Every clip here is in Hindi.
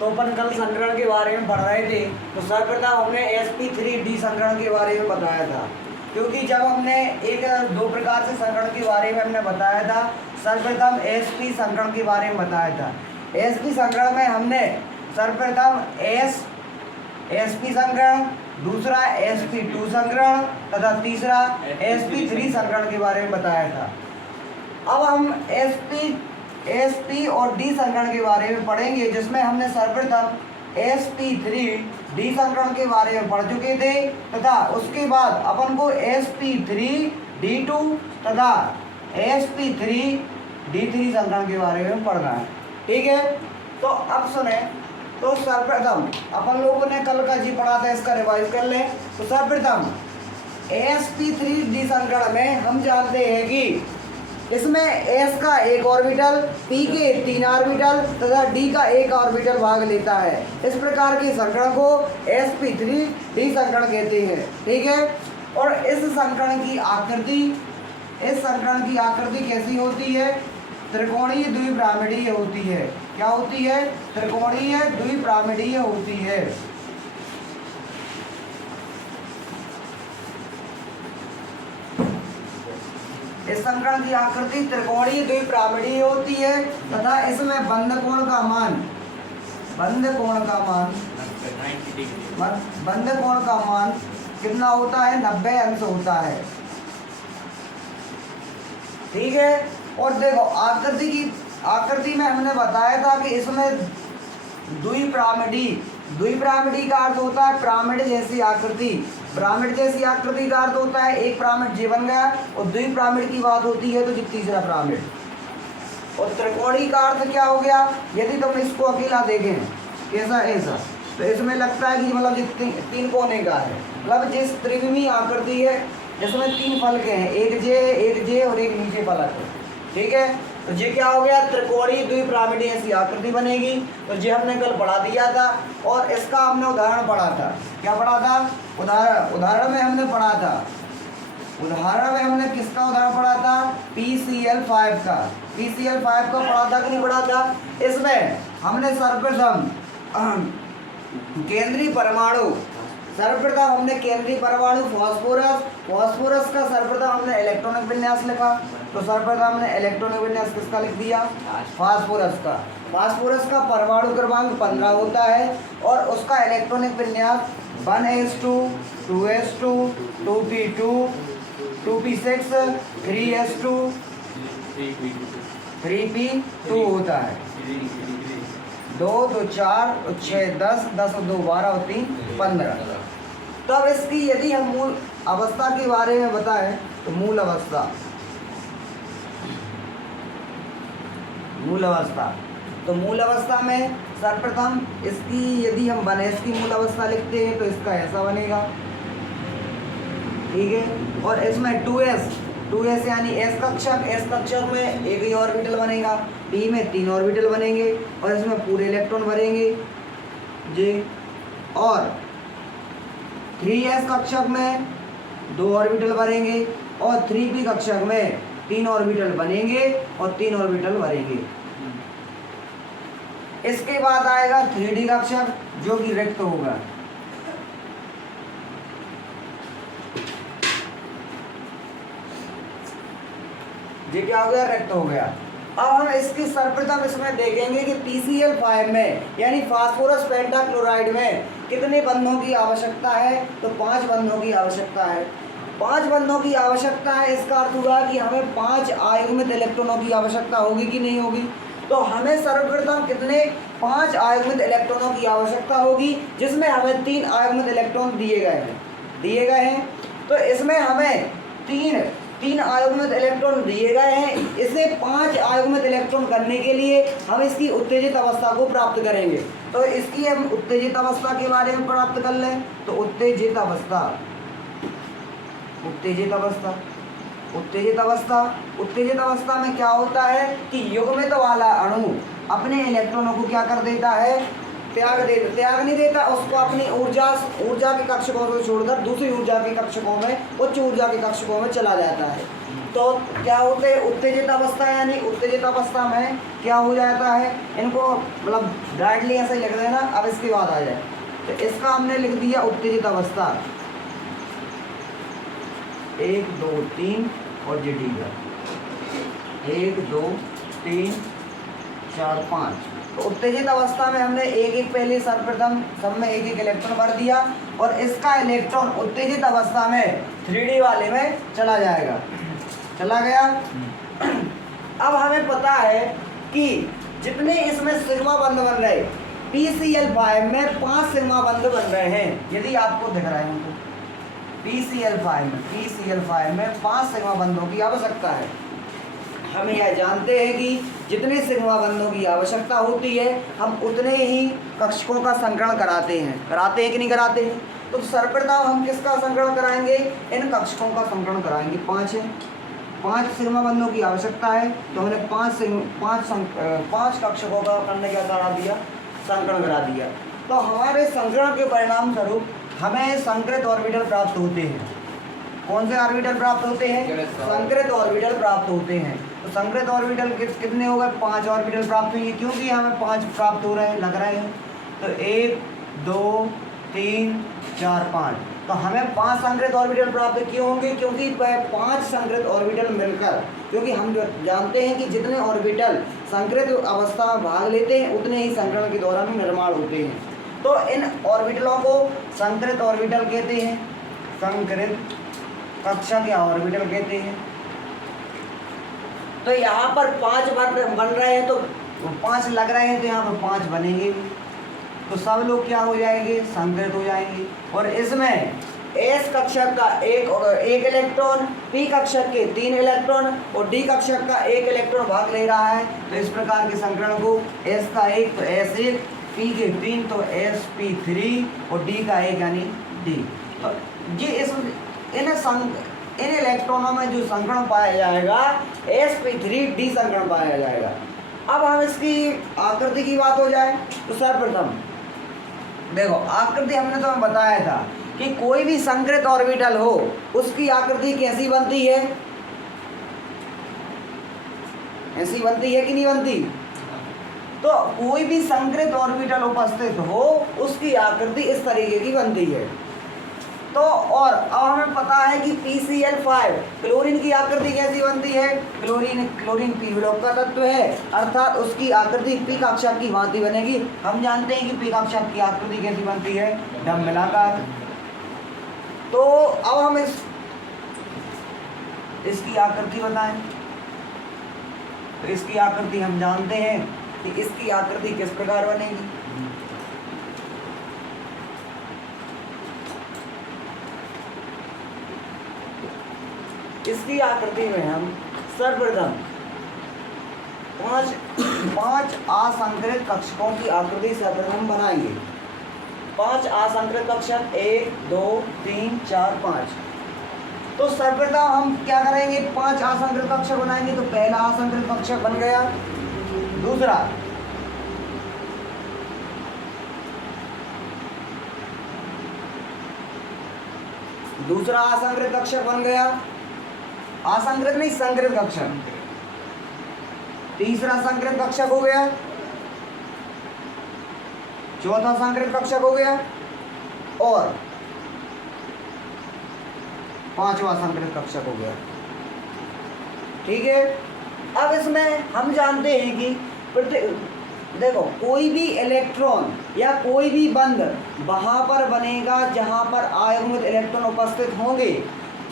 तो अपन कल संकरण के बारे में पढ़ रहे थे। तो सर्वप्रथम हमने sp3d संकरण के बारे में बताया था, क्योंकि जब हमने एक दो प्रकार से संकरण के बारे में हमने बताया था। सर्वप्रथम sp संकरण के बारे में बताया था। sp संकरण में हमने सर्वप्रथम sp संकरण, दूसरा sp2 संकरण तथा तीसरा sp3 संकरण के बारे में बताया था। अब हम sp और d संकरण के बारे में पढ़ेंगे, जिसमें हमने सर्वप्रथम sp3d संकरण के बारे में पढ़ चुके थे तथा उसके बाद अपन को sp3d2 तथा sp3d3 संकरण के बारे में पढ़ना है। ठीक है, तो अब सुने। तो सर्वप्रथम अपन लोगों ने कल का जी पढ़ा था, इसका रिवाइज कर लें। तो सर्वप्रथम sp3d संकरण में हम जानते हैं कि इसमें s का एक ऑर्बिटल, p के 3 ऑर्बिटल तथा d का एक ऑर्बिटल भाग लेता है। इस प्रकार के संकरण को sp3d संकरण कहते हैं। ठीक है, और इस संकरण की आकृति कैसी होती है? त्रिकोणीय द्विपिरामिडीय होती है। क्या होती है? त्रिकोणीय द्विपिरामिडीय होती है। इस संकरण की आकृति त्रिकोणीय द्विपिरामिडीय होती है तथा इसमें बंध कोण का मान कितना होता है? 90 अंश होता है। ठीक है, और देखो आकृति में हमने बताया था कि इसमें द्विपिरामिडी का अर्थ होता है पिरामिड जैसी आकृति। पिरामिड जैसी आकृति का अर्थ होता है एक पिरामिड जे बन गया, और द्विपिरामिड की बात होती है तो जी तीसरा पिरामिड। और त्रिकोणीय का अर्थ क्या हो गया? यदि तुम इसको अकेला देखें कैसा ऐसा, तो इसमें लगता है कि मतलब तीन कोने का है। मतलब जिस त्रिविमी आकृति है जिसमें 3 फलक हैं, एक जे और एक नीचे फलक है। ठीक है, तो ये क्या हो गया? त्रिकोणीय द्विपिरामिडी ऐसी आकृति बनेगी। तो ये हमने कल पढ़ा दिया था, और इसका हमने उदाहरण पढ़ा था। क्या पढ़ा था? उदाहरण में हमने पढ़ा था। उदाहरण में हमने किसका उदाहरण पढ़ा था? PCl5 का। PCl5 का पढ़ा था कि नहीं पढ़ा था? इसमें हमने सर्वप्रथम केंद्रीय परमाणु फास्फोरस का सर्वप्रथम हमने इलेक्ट्रॉनिक विन्यास लिखा। तो सर्वप्रथम हमने इलेक्ट्रॉनिक विन्यास किसका लिख दिया? फास्फोरस का परमाणु क्रमांक 15 होता है, और उसका इलेक्ट्रॉनिक विन्यास 1s2 2s2 2p2 2p6 3s2 3p2 होता है। 2 2 4 6 10 10 2 12 और 3 15। तब इसकी यदि हम मूल अवस्था के बारे में बताएं तो मूल अवस्था में सर्वप्रथम इसकी यदि हम 1s की मूल अवस्था लिखते हैं तो इसका ऐसा बनेगा। ठीक है, और इसमें 2s यानी s कक्षक में एक ही ऑर्बिटल बनेगा, p में 3 ऑर्बिटल बनेंगे, और इसमें पूरे इलेक्ट्रॉन भरेंगे जी। और 3s कक्षक में 2 ऑर्बिटल भरेंगे, और 3p कक्षक में 3 ऑर्बिटल बनेंगे और 3 ऑर्बिटल भरेंगे। इसके बाद आएगा 3d कक्षक, जो कि रिक्त होगा। ये क्या हो गया? रिक्त हो गया। अब हम इसकी सर्वप्रथम इसमें देखेंगे कि PCl5 में यानी फास्फोरस पेंटाक्लोराइड में कितने बंधों की आवश्यकता है? तो 5 बंधों की आवश्यकता है। 5 बंधों की आवश्यकता है, इसका अर्थ हुआ कि हमें 5 आयुग्मित इलेक्ट्रॉनों की आवश्यकता होगी कि नहीं होगी? तो हमें सर्वप्रथम कितने? 5 आयुग्मित इलेक्ट्रॉनों की आवश्यकता होगी, जिसमें हमें 3 आयुग्मित इलेक्ट्रॉन दिए गए हैं। तो इसमें हमें 3 आयुग्मित इलेक्ट्रॉन दिए गए हैं। इसे 5 आयुग्मित इलेक्ट्रॉन करने के लिए हम इसकी उत्तेजित अवस्था को प्राप्त करेंगे। तो इसकी हम उत्तेजित अवस्था के बारे में प्राप्त कर लें। तो उत्तेजित अवस्था में क्या होता है कि युग्मित वाला अणु अपने इलेक्ट्रॉनों को क्या कर देता है? त्याग नहीं देता, उसको अपनी ऊर्जा के कक्षकों को छोड़कर दूसरी ऊर्जा के कक्षकों में, उच्च ऊर्जा के कक्षकों में चला जाता है। तो क्या होते हैं, उत्तेजित अवस्था, यानी उत्तेजित अवस्था में क्या हो जाता है, इनको मतलब डायरेक्टली ऐसे ही लिख देना। अब इसके बाद आ जाए, तो इसका हमने लिख दिया उत्तेजित अवस्था 1 2 3 और जी डी का 1 2 3 4 5। तो उत्तेजित अवस्था में हमने एक पहले सर्वप्रथम सब में एक इलेक्ट्रॉन भर दिया और इसका इलेक्ट्रॉन उत्तेजित अवस्था में 3D वाले में चला जाएगा, चला गया। अब हमें पता है कि जितने इसमें सिग्मा बंध बन रहे, PCl5 में 5 सिग्मा बंध बन रहे हैं, यदि आपको दिख रहा है उनको, PCl5 में 5 सिग्मा बंधों की आवश्यकता है। हम यह जानते हैं कि जितने सिग्मा बंधों की आवश्यकता होती है हम उतने ही कक्षकों का संकरण कराते हैं कि नहीं कराते हैं। तो सर्वप्रथम हम किसका संकरण कराएंगे, इन कक्षकों का संकरण कराएंगे। 5 है, 5 सिग्मा बंधों की आवश्यकता है, तो हमने 5 कक्षकों का करने क्या करा दिया, संकरण करा दिया। तो हमारे संकरण के परिणाम स्वरूप हमें संकृत ऑर्बिटल प्राप्त होते हैं। कौन से ऑर्बिटल प्राप्त होते हैं, संकृत ऑर्बिटल प्राप्त होते हैं। तो संकृत ऑर्बिटल कितने हो गए, 5 ऑर्बिटल प्राप्त हुई, क्योंकि हमें 5 प्राप्त हो रहे हैं, लग रहे हैं। तो 1 2 3 4 5, तो हमें 5 संकृत ऑर्बिटल प्राप्त क्यों होंगे, क्योंकि वह 5 संकृत ऑर्बिटल मिलकर, क्योंकि हम जानते हैं कि जितने ऑर्बिटल संकृत अवस्था में भाग लेते हैं उतने ही संकरण के दौरान निर्माण होते हैं। तो इन ऑर्बिटलों को संकृत ऑर्बिटल कहते हैं, संकृत कक्षा के ऑर्बिटल कहते हैं। तो यहाँ पर 5 बन रहे हैं, तो 5 लग रहे हैं, तो यहाँ पर 5 बनेंगे, तो सब लोग क्या हो जाएंगे, संकृत हो जाएंगे। और इसमें एस कक्षक का एक इलेक्ट्रॉन, पी कक्षक के 3 इलेक्ट्रॉन और डी कक्षक का 1 इलेक्ट्रॉन भाग ले रहा है। तो इस प्रकार के संकरण को एस का 1 तो S1, पी के 3 तो sp3 और डी का 1 यानी डी। तो ये इन इलेक्ट्रॉनों में जो संकरण पाया जाएगा sp3d संकरण पाया जाएगा। अब हम इसकी आकृति की बात हो जाए, तो सर्वप्रथम देखो आकृति हमने तो बताया था कि कोई भी संकृत ऑर्बिटल हो उसकी आकृति कैसी बनती है, ऐसी बनती है कि नहीं बनती। तो कोई भी संकृत ऑर्बिटल उपस्थित हो उसकी आकृति इस तरीके की बनती है। तो और अब हमें पता है कि PCl5 क्लोरीन की आकृति कैसी बनती है, क्लोरीन पी ब्लॉक का तत्व है, अर्थात उसकी आकृति पी कक्षक की भांति बनेगी। हम जानते हैं कि पी कक्षक की आकृति कैसी बनती है, डम्बलाकार। तो अब हम इसकी आकृति बताएं, तो इसकी आकृति हम जानते हैं कि इसकी आकृति किस प्रकार बनेगी। इसकी आकृति में हम सर्वप्रथम 5 असंकृत कक्षकों की आकृति सर्वप्रथम बनाएंगे। 5 असंकृत कक्षक 1 2 3 4 5। तो सर्वप्रथम हम क्या करेंगे, 5 असंकृत कक्षक बनाएंगे। तो पहला असंकृत कक्षक बन गया, दूसरा असंकृत कक्षक बन गया, असंकृत नहीं संकृत कक्षक, तीसरा संकृत कक्षक हो गया, चौथा संकृत कक्षक हो गया और 5वां संकृत कक्षक हो गया। ठीक है। अब इसमें हम जानते हैं कि देखो कोई भी इलेक्ट्रॉन या कोई भी बंध वहां पर बनेगा जहां पर आयुग्मित इलेक्ट्रॉन उपस्थित होंगे।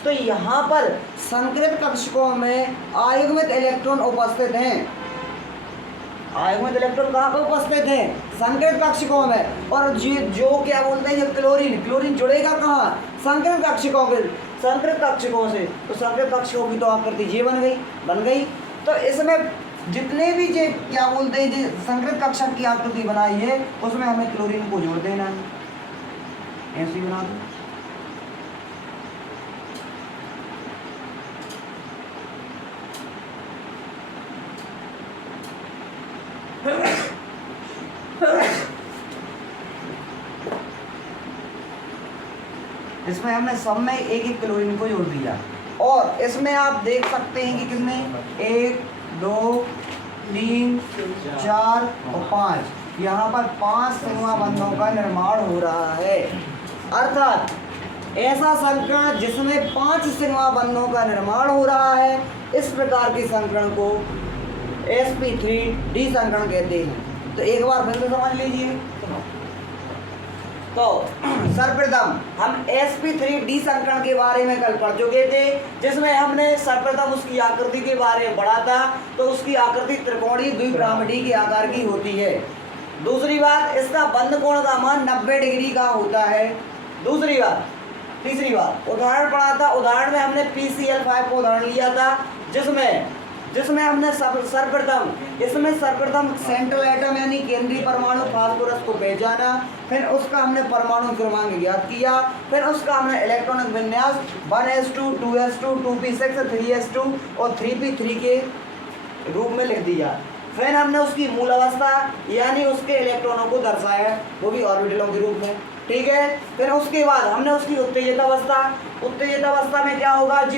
तो यहाँ पर संकृत कक्षकों में आयुग्मित इलेक्ट्रॉन उपस्थित हैं। आयुग्मित इलेक्ट्रॉन कहाँ पर उपस्थित हैं, संकृत कक्षकों में। और जो क्या बोलते हैं, जो क्लोरीन जुड़ेगा कहाँ, संकृत कक्षकों से। तो संकृत कक्षकों की तो आकृति ये बन गई। तो इसमें जितने भी जो क्या बोलते हैं जो संकृत कक्षक की आकृति बनाई है उसमें हमें क्लोरीन को जोड़ देना है, ऐसे बना दो। इसमें हमने सब में एक एक क्लोरीन को जोड़ दिया, और इसमें आप देख सकते हैं कि कितने, 1 2 3 4 और 5, यहाँ पर 5 सिग्मा बंधों का निर्माण हो रहा है। अर्थात ऐसा संकरण जिसमें 5 सिग्मा बंधों का निर्माण हो रहा है, इस प्रकार के संकरण को sp3d संकरण कहते हैं। तो एक बार फिर से समझ लीजिए। तो सर्वप्रथम हम sp3d संकरण के बारे में कल पढ़ चुके थे, जिसमें हमने सर्वप्रथम उसकी आकृति के बारे में पढ़ा था। तो उसकी आकृति त्रिकोणीय द्विपिरामिडीय के आकार की होती है। दूसरी बात, इसका बंध कोण का मान 90 डिग्री का होता है। दूसरी बात, तीसरी बात, उदाहरण पढ़ा था। उदाहरण में हमने PCl5 को उदाहरण लिया था, जिसमें हमने सर्वप्रथम सेंट्रल एटम यानी केंद्रीय परमाणु फास्फोरस को पहचाना, फिर उसका हमने परमाणु क्रमांक ज्ञात किया, फिर उसका हमने इलेक्ट्रॉनिक विन्यास 1s2 2s2 2p6 3s2 और 3p3 के रूप में लिख दिया। फिर हमने उसकी मूल अवस्था यानी उसके इलेक्ट्रॉनों को दर्शाया, वो भी ऑर्बिटलों के रूप में, ठीक है। फिर उसके बाद हमने उसकी उत्तेजित अवस्था में क्या होगा जी,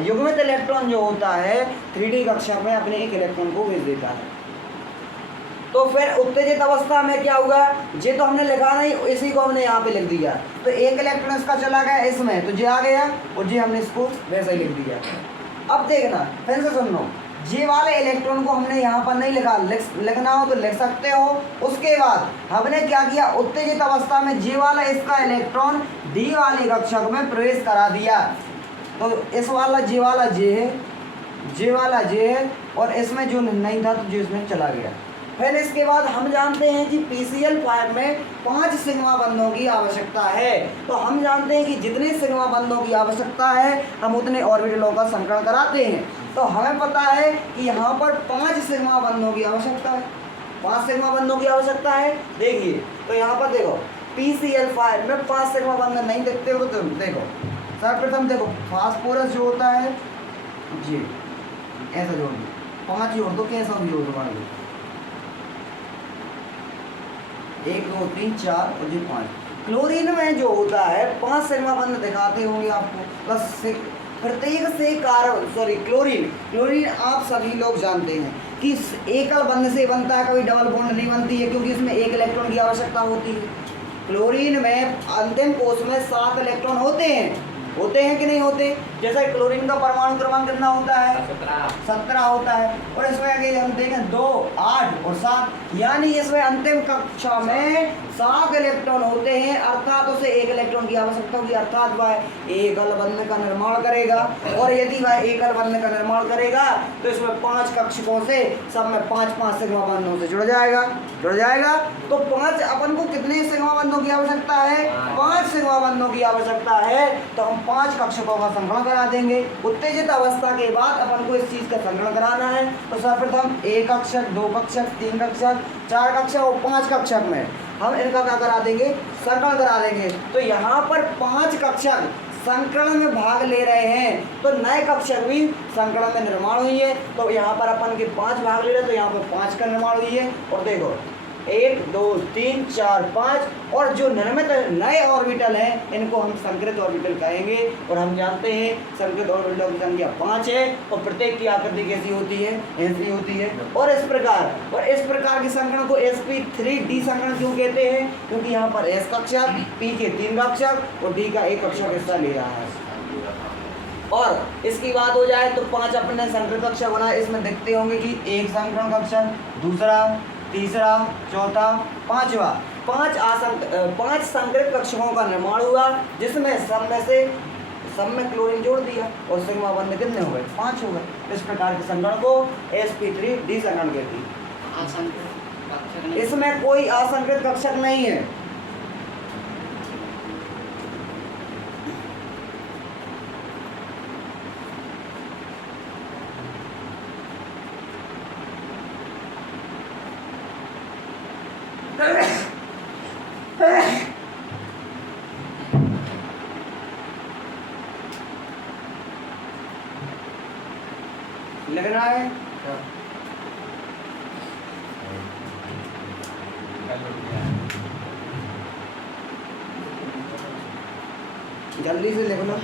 युग्मित इलेक्ट्रॉन जो होता है 3D कक्षा में अपने एक इलेक्ट्रॉन को भेज देता है। तो फिर उत्तेजित अवस्था में क्या होगा, ये तो हमने लिखा नहीं, इसी को हमने यहाँ पे लिख दिया। तो एक इलेक्ट्रॉन इसका चला गया इसमें, तो ये आ गया और ये हमने इसको वैसे ही लिख दिया। अब देखना, फिर से सुन लो, ये वाले इलेक्ट्रॉन को हमने यहाँ पर नहीं लिखा, लिखना हो तो लिख सकते हो। उसके बाद हमने क्या किया, उत्तेजित अवस्था में ये वाला इसका इलेक्ट्रॉन डी वाली कक्षक में प्रवेश करा दिया। तो इस वाला जे वाला जे है और इसमें जो नहीं था तो जो इसमें चला गया। फिर इसके बाद हम जानते हैं कि PCl5 में 5 सिग्मा बंधों की आवश्यकता है। तो हम जानते हैं कि जितने सिग्मा बंधों की आवश्यकता है हम उतने ऑर्बिटलों का संकरण कराते हैं। तो हमें पता है कि यहाँ पर 5 सिग्मा बंधों की आवश्यकता है, 5 सिग्मा बंधों की आवश्यकता है। देखिए, तो यहाँ पर देखो PCl5 में 5 सिग्मा बंध नहीं देखते हो तो देखो, सर्वप्रथम देखो फास्फोरस जो होता है जी ऐसा जोड़ दो, 5 जोड़ दो, कैसा भी जोड़ दो, 1 2 3 4 और जी 5। क्लोरीन में जो होता है 5 सिग्मा बंध दिखाते होंगे आपको, प्लस प्रत्येक से क्लोरीन आप सभी लोग जानते हैं कि एकल बंध से बनता है, कभी डबल बॉन्ड नहीं बनती है, क्योंकि इसमें 1 इलेक्ट्रॉन की आवश्यकता होती है। क्लोरीन में अंतिम कोश में 7 इलेक्ट्रॉन होते हैं कि नहीं होते। जैसे क्लोरीन का परमाणु क्रमांक कितना होता है, 17 होता है, और इसमें अगर हम देखें 2 8 और 7, यानी इसमें अंतिम कक्षा में 7 इलेक्ट्रॉन होते हैं। अर्थात उसे 1 इलेक्ट्रॉन की आवश्यकता होगी, अर्थात वह एकल बंध का निर्माण करेगा। और यदि वह एकल बंध का निर्माण करेगा तो इसमें 5 कक्षकों से सब में 5 सिग्मा बंधों से जुड़ जाएगा। तो 5 अपन को कितने सिग्मा बंधों की आवश्यकता है, 5 सिग्मा बंधों की आवश्यकता है। तो हम 5 कक्षकों का संकरण करा देंगे। उत्तेजित अवस्था के बाद अपन को इस चीज का संकरण कराना है। तो सर्वप्रथम 1 कक्षक 2 कक्षक 3 कक्षक 4 कक्षक और 5 कक्षक में हम इनका क्या करा देंगे, संकरण करा देंगे। तो यहाँ पर 5 कक्षक संकरण में भाग ले रहे हैं, तो नए कक्षक भी संकरण में निर्माण हुई है। तो यहाँ पर अपन के 5 भाग ले रहे हैं, तो यहाँ पर 5 का निर्माण हुई है। और देखो 1 2 3 4 5, और जो निर्मित नए ऑर्बिटल हैं इनको हम संकृत ऑर्बिटल कहेंगे। और हम जानते हैं संकृत ऑर्बिटल की संख्या 5 है, और प्रत्येक की आकृति कैसी होती है, ऐसी होती है। और इस प्रकार के संकरण को sp3d संकरण क्यों कहते हैं, क्योंकि यहाँ पर s कक्षक, p के 3 कक्षक और d का 1 कक्षक हिस्सा ले रहा है। और इसकी बात हो जाए तो 5 अपने संकृत कक्षक बना, इसमें देखते होंगे कि 1 संकरण कक्षक, दूसरा, तीसरा, चौथा, 5वां, 5 संकृत कक्षकों का निर्माण हुआ, जिसमें सब में क्लोरीन जोड़ दिया और सिग्मा बंध कितने हो गए, 5 हो गए। इस प्रकार के संकरण को sp3d संकरण कहती है। इसमें कोई असंकृत कक्षक नहीं है। लिखना है जल्दी से लिख लो।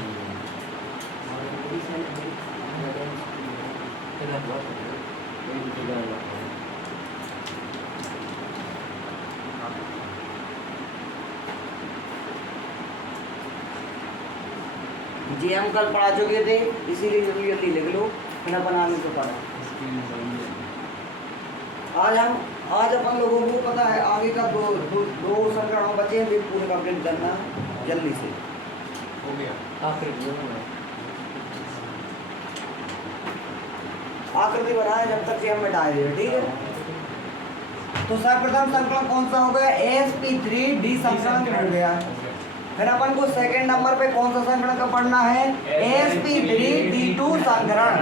जी हम कल पढ़ा चुके थे, इसीलिए जल्दी जल्दी लिख लो, फिर अपन आगे तो पढ़ा। आज अपन लोगों को पता है आगे का दो संकरण बचे हैं, वे पूरे कंप्लीट करना जल्दी से हो गया। आकृति बनाए जब तक हम मिटाए दे, ठीक है। तो सर्वप्रथम संकलन कौन सा हो गया? sp3d संकलन हो गया। फिर अपन को सेकंड नंबर पे कौन सा संकलन का पढ़ना है? sp3d2 संकरण।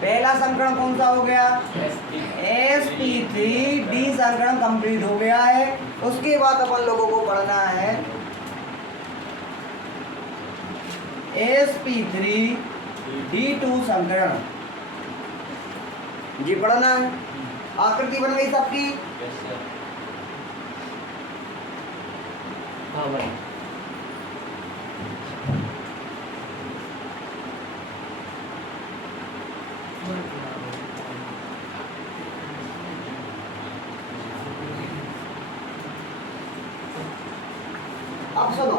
पहला संकरण कौन सा हो गया? sp3d संकरण कंप्लीट हो गया है। उसके बाद अपन लोगों को पढ़ना है sp3d2 संकरण। जी पढ़ना है। आकृति बन गई सबकी? हाँ भाई। अब सुनो,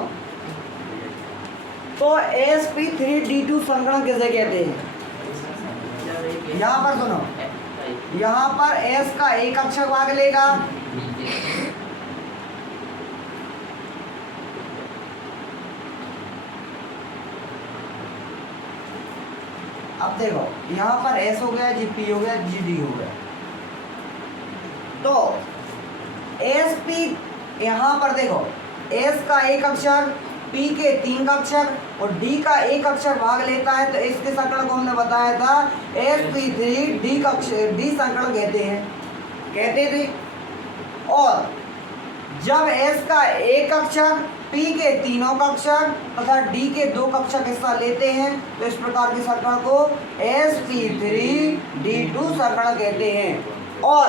तो sp3d2 संकरण किसे कहते हैं? यहाँ पर सुनो, यहाँ पर s का एक अक्षर भाग लेगा, अब देखो यहाँ पर s हो गया, gp हो गया, gd हो गया। तो sp यहाँ पर देखो s का एक अक्षर, p के 3 अक्षर और d का एक अक्षर भाग लेता है, तो इसके संकलन को हमने बताया था sp3d d संकलन कहते थे। और जब s का एक अक्षर, p के 3 अक्षर तथा d के 2 अक्षर हिस्सा लेते हैं, तो इस प्रकार के संकलन को sp3d2 संकलन कहते हैं। और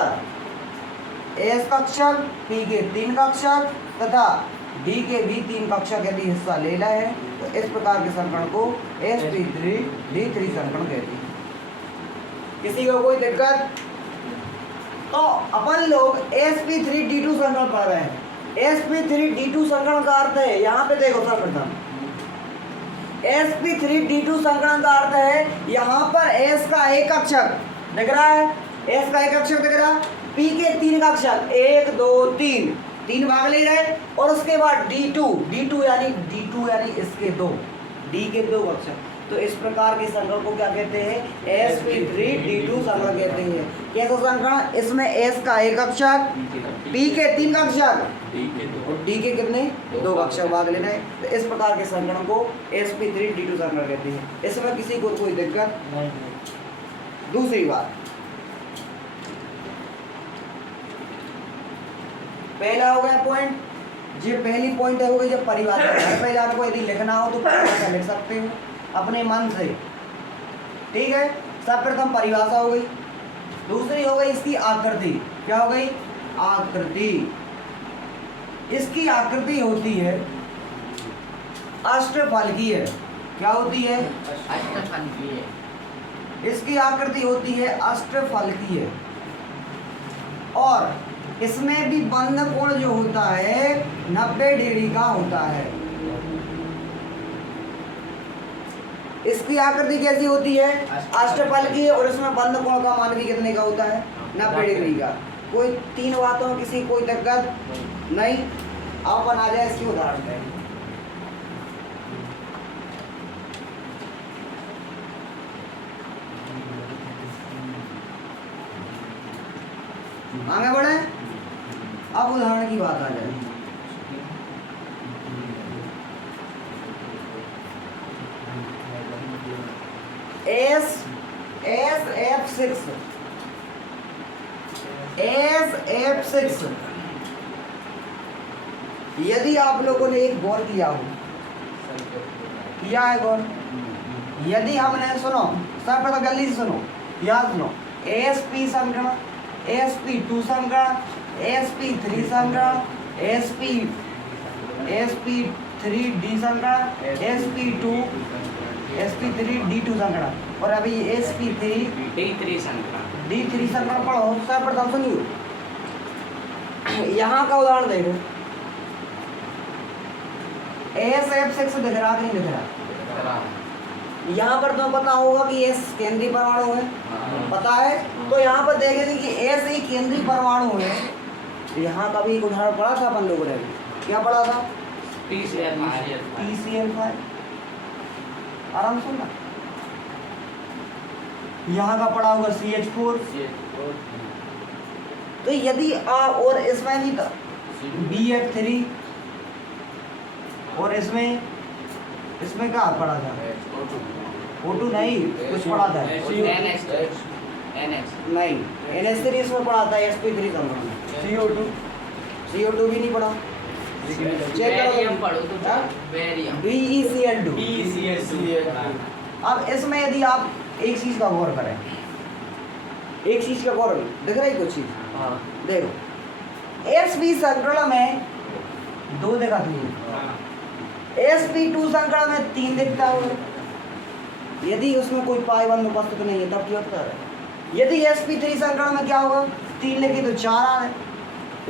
s का अक्षर, p के 3 अक्षर तथा d के भी 3 अक्षर यदि हिस्सा लेना है, तो इस प्रकार के संकलन को sp3d3 संकलन कहते हैं। किसी को कोई दिक्कत? तो अपन लोग sp3d2 संकलन पढ़ रहे हैं। sp3d2 संकलन का अर्थ है, यहाँ पे देखो सर्वप्रथम sp3d2 संकलन का अर्थ है, यहाँ पर s का एक अक्षर दिख रहा है, s का एक अक्षर दिख रहा, p के 3 अक्षर 1 2 3 भाग ले रहे, और उसके बाद d2 यानी इसके 2 d के 2 अक्षर। तो इस प्रकार के संकलन को क्या कहते हैं? sp3d2 संकलन कहते हैं। कैसा संकलन? इसमें s का एक अक्षर, p के 3 अक्षर और d के कितने 2 अक्षर भाग लेना है, तो इस प्रकार के संकलन को sp3d2 संकलन कहते हैं। इसमें किसी को कोई दिक्कत नहीं। दूसरी बात, पहला हो गया पॉइंट, ये पहली पॉइंट हो गई जब परिभाषा। पहले आपको यदि लिखना हो तो परिभाषा लिख सकते हो अपने मन से, ठीक है। सर्वप्रथम परिभाषा हो गई। दूसरी हो गई इसकी आकृति। क्या हो गई? आकृति। इसकी आकृति होती है अष्टफलकीय। क्या होती है? अष्टफलकीय। इसकी आकृति होती है अष्टफलकीय। और इसमें भी बंध कोण जो होता है 90 डिग्री का होता है। इसकी आकृति कैसी होती है? अष्टफलकीय। और इसमें बंध कोण का मान भी कितने का होता है? 90 डिग्री का। कोई 3 बातों में किसी कोई दिक्कत नहीं। अब बना जाए इसकी उदाहरण है। आगे बढ़े। अब उदाहरण की बात आ जाए। SF6 यदि आप लोगों ने एक गौर किया हो, किया है गौर? यदि हमने सुनो, सब पता जल्दी से सुनो, याद सुनो, ASP संकरण, ASP2 संकरण, ASP3 संकरण, sp3d संकड़ा, sp3d2 संकड़ा, और अभी sp3 D3 संकरा संकड़ा पढ़ो। सर्वप्रथम सुनियो, यहाँ का उदाहरण देखो, SF6 दिख रहा कि नहीं दिख रहा? यहाँ पर तुम्हें पता होगा कि S केंद्रीय परमाणु है, पता है? तो यहाँ पर देखेंगे कि S एक केंद्रीय परमाणु है। यहाँ का भी एक उदाहरण पढ़ा था अपन लोगों ने, क्या पढ़ा था? TCl5। आराम से सुनना। यहाँ का पढ़ा होगा CH4। तो यदि और इसमें भी BF3, और इसमें क्या पढ़ा था? O2 नहीं, कुछ पढ़ा था नहीं, NH3 इसमें पढ़ा था, sp3 संकरण में। CO2 भी नहीं पढ़ा, चेक करो। BeCl2। अब इसमें यदि आप एक चीज का गौर करें, एक चीज का गौर, दिख रही कुछ चीज? देखो, sp संकरण में 2 दिखाती है, sp2 संकरण में 3 दिखता होगा। यदि उसमें कोई पाई बंद उपस्थित नहीं है तब क्या होता है? यदि sp3 संकरण में क्या होगा? 3 लिखे तो 4 आ रहे,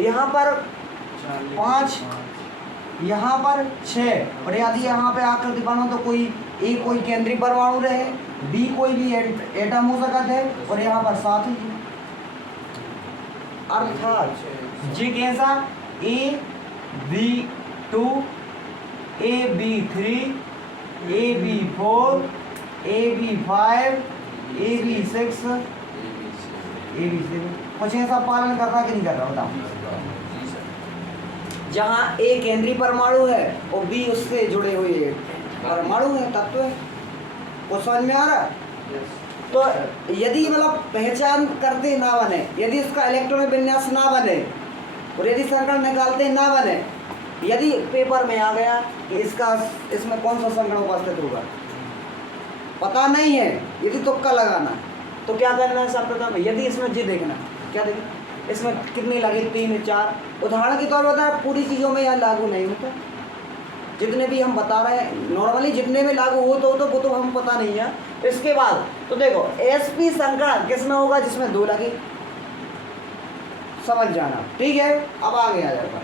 यहाँ पर 5, यहाँ पर 6, और यदि यहाँ पे आकृति बनो तो कोई केंद्रीय परमाणु रहे, B कोई भी एटम हो सकता है, और यहाँ पर 7 ही। अर्थात जी कैसा? AB2, AB3, AB4, AB5, AB6, AB7। कुछ ऐसा पालन कर रहा कि नहीं कर रहा? बताओ। जहाँ A केंद्रीय परमाणु है और B उससे जुड़े हुए परमाणु है, तत्व है। वो समझ में आ रहा है? तो यदि मतलब पहचान करते ना बने, यदि इसका इलेक्ट्रॉनिक विन्यास ना बने, और यदि संकरण निकालते ना बने, यदि पेपर में आ गया कि इसमें कौन सा संकरण उपस्थित होगा, पता नहीं है, यदि तुक्का लगाना, तो क्या करना है? सर्वप्रथम यदि इसमें जी देखना, क्या देखना? इसमें कितनी लगे? 3, 4। उदाहरण के तौर पर बताया, पूरी चीज़ों में यह लागू नहीं होता। जितने भी हम बता रहे हैं नॉर्मली, जितने में लागू हो तो वो तो हम पता नहीं है। इसके बाद तो देखो, sp संकरण किसमें होगा? जिसमें 2 लगे, समझ जाना, ठीक है? अब आगे आ जाएगा,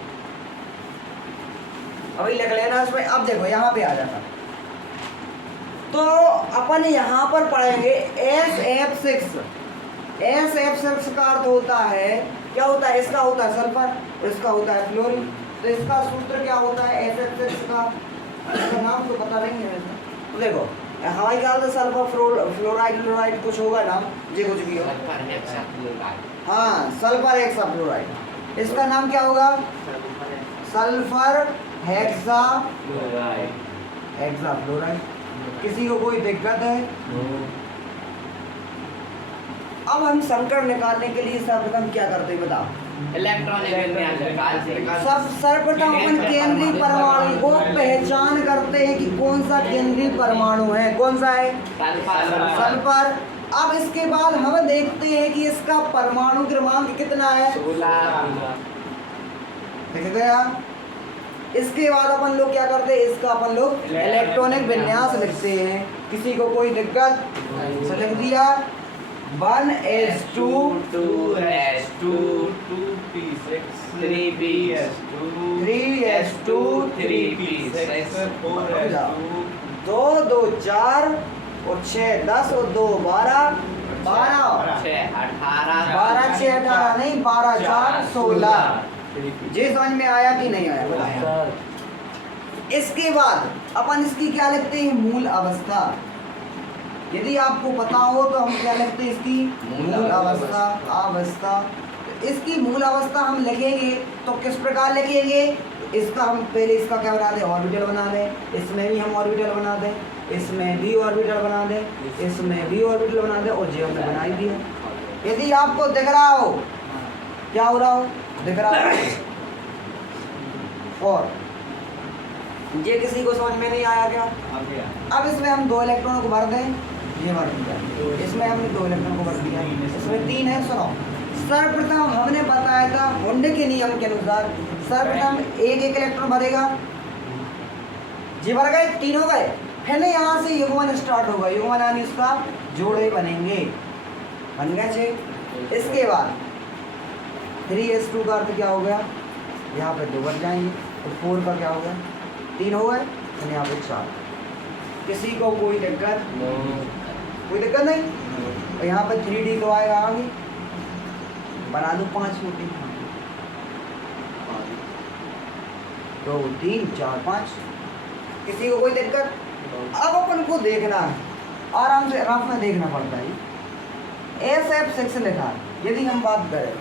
अभी लिख लेना इसमें। अब देखो यहाँ पे आ जाता, तो अपन यहाँ पर पढ़ेंगे SF6। SF6 का अर्थ होता है, क्या होता है? इसका होता है सल्फर, इसका होता है फ्लोरीन। तो इसका सूत्र क्या होता है SF6 का? इसका नाम तो पता नहीं है वैसे। तो देखो, हमारे ख्याल से सल्फर फ्लोराइड क्लोराइड कुछ होगा नाम, ये कुछ भी हो। हाँ, सल्फर हेक्साफ्लोराइड। इसका नाम क्या होगा? Sulphur hexafluoride. किसी को कोई दिक्कत है? अब हम संकरण निकालने के लिए सर्वप्रथम क्या करते हैं बताओ? सर्वप्रथम अपन केंद्रीय परमाणु को पहचान करते हैं कि कौन सा केंद्रीय परमाणु है, कौन सा है? सल्फर। अब इसके बाद हम देखते हैं कि इसका परमाणु क्रमांक कितना है? 16। देख गया। इसके बाद अपन लोग क्या करते हैं? इसका अपन लोग इलेक्ट्रॉनिक विन्यास लिखते हैं। किसी को कोई दिक्कत? लिख दिया 1s2 2s2 2p6 3p3s2 3p6 4s2 2 2 4 और 6 10 और 2 12 12 6 18 12 6 18 नहीं 12 4 16। जी समझ में आया कि नहीं आया बताया? इसके बाद अपन इसकी क्या लिखते हैं? मूल अवस्था। यदि आपको पता हो तो हम क्या लिखते हैं? इसकी मूल अवस्था। तो इसकी मूल अवस्था हम लिखेंगे तो किस प्रकार लिखेंगे? इसका हम पहले इसका क्या बना दें? ऑर्बिटल बना दें। इसमें भी हम ऑर्बिटल बना दें, इसमें भी ऑर्बिटल बना दें, इसमें भी ऑर्बिटल बना दें, और जे हमने बना ही दिया। यदि आपको दिख रहा हो, क्या हो रहा हो? दिख रहा हो। और ये किसी को समझ में नहीं आया क्या? अब इसमें हम 2 इलेक्ट्रॉनों को भर दें, ये भर दिया। इसमें हमने 2 इलेक्ट्रॉन को भर दिया, इसमें 3 है। सुनो, सर्वप्रथम हमने बताया था हुंड के नियम के अनुसार सर्वप्रथम एक एक इलेक्ट्रॉन भरेगा, जी भर गए, 3 हो गए। फिर ना यहाँ से युग्मन स्टार्ट होगा, युग्मन यानी उसका जोड़े बनेंगे, बन गए 6। इसके बाद 3s2 का अर्थ क्या हो गया, यहाँ पे 2 बन जाएंगे, तो 4 का क्या हो गया, 3 हो गए, और यहाँ पे 4। किसी को कोई दिक्कत, कोई दिक्कत नहीं। और यहाँ पे 3d तो आएगा आगे, बना दो 5 रोटी, 2 3 4 5। किसी को कोई दिक्कत। अब अपन को देखना है, आराम से रफ में देखना पड़ता है। SF6 लिखा है, यदि हम बात करें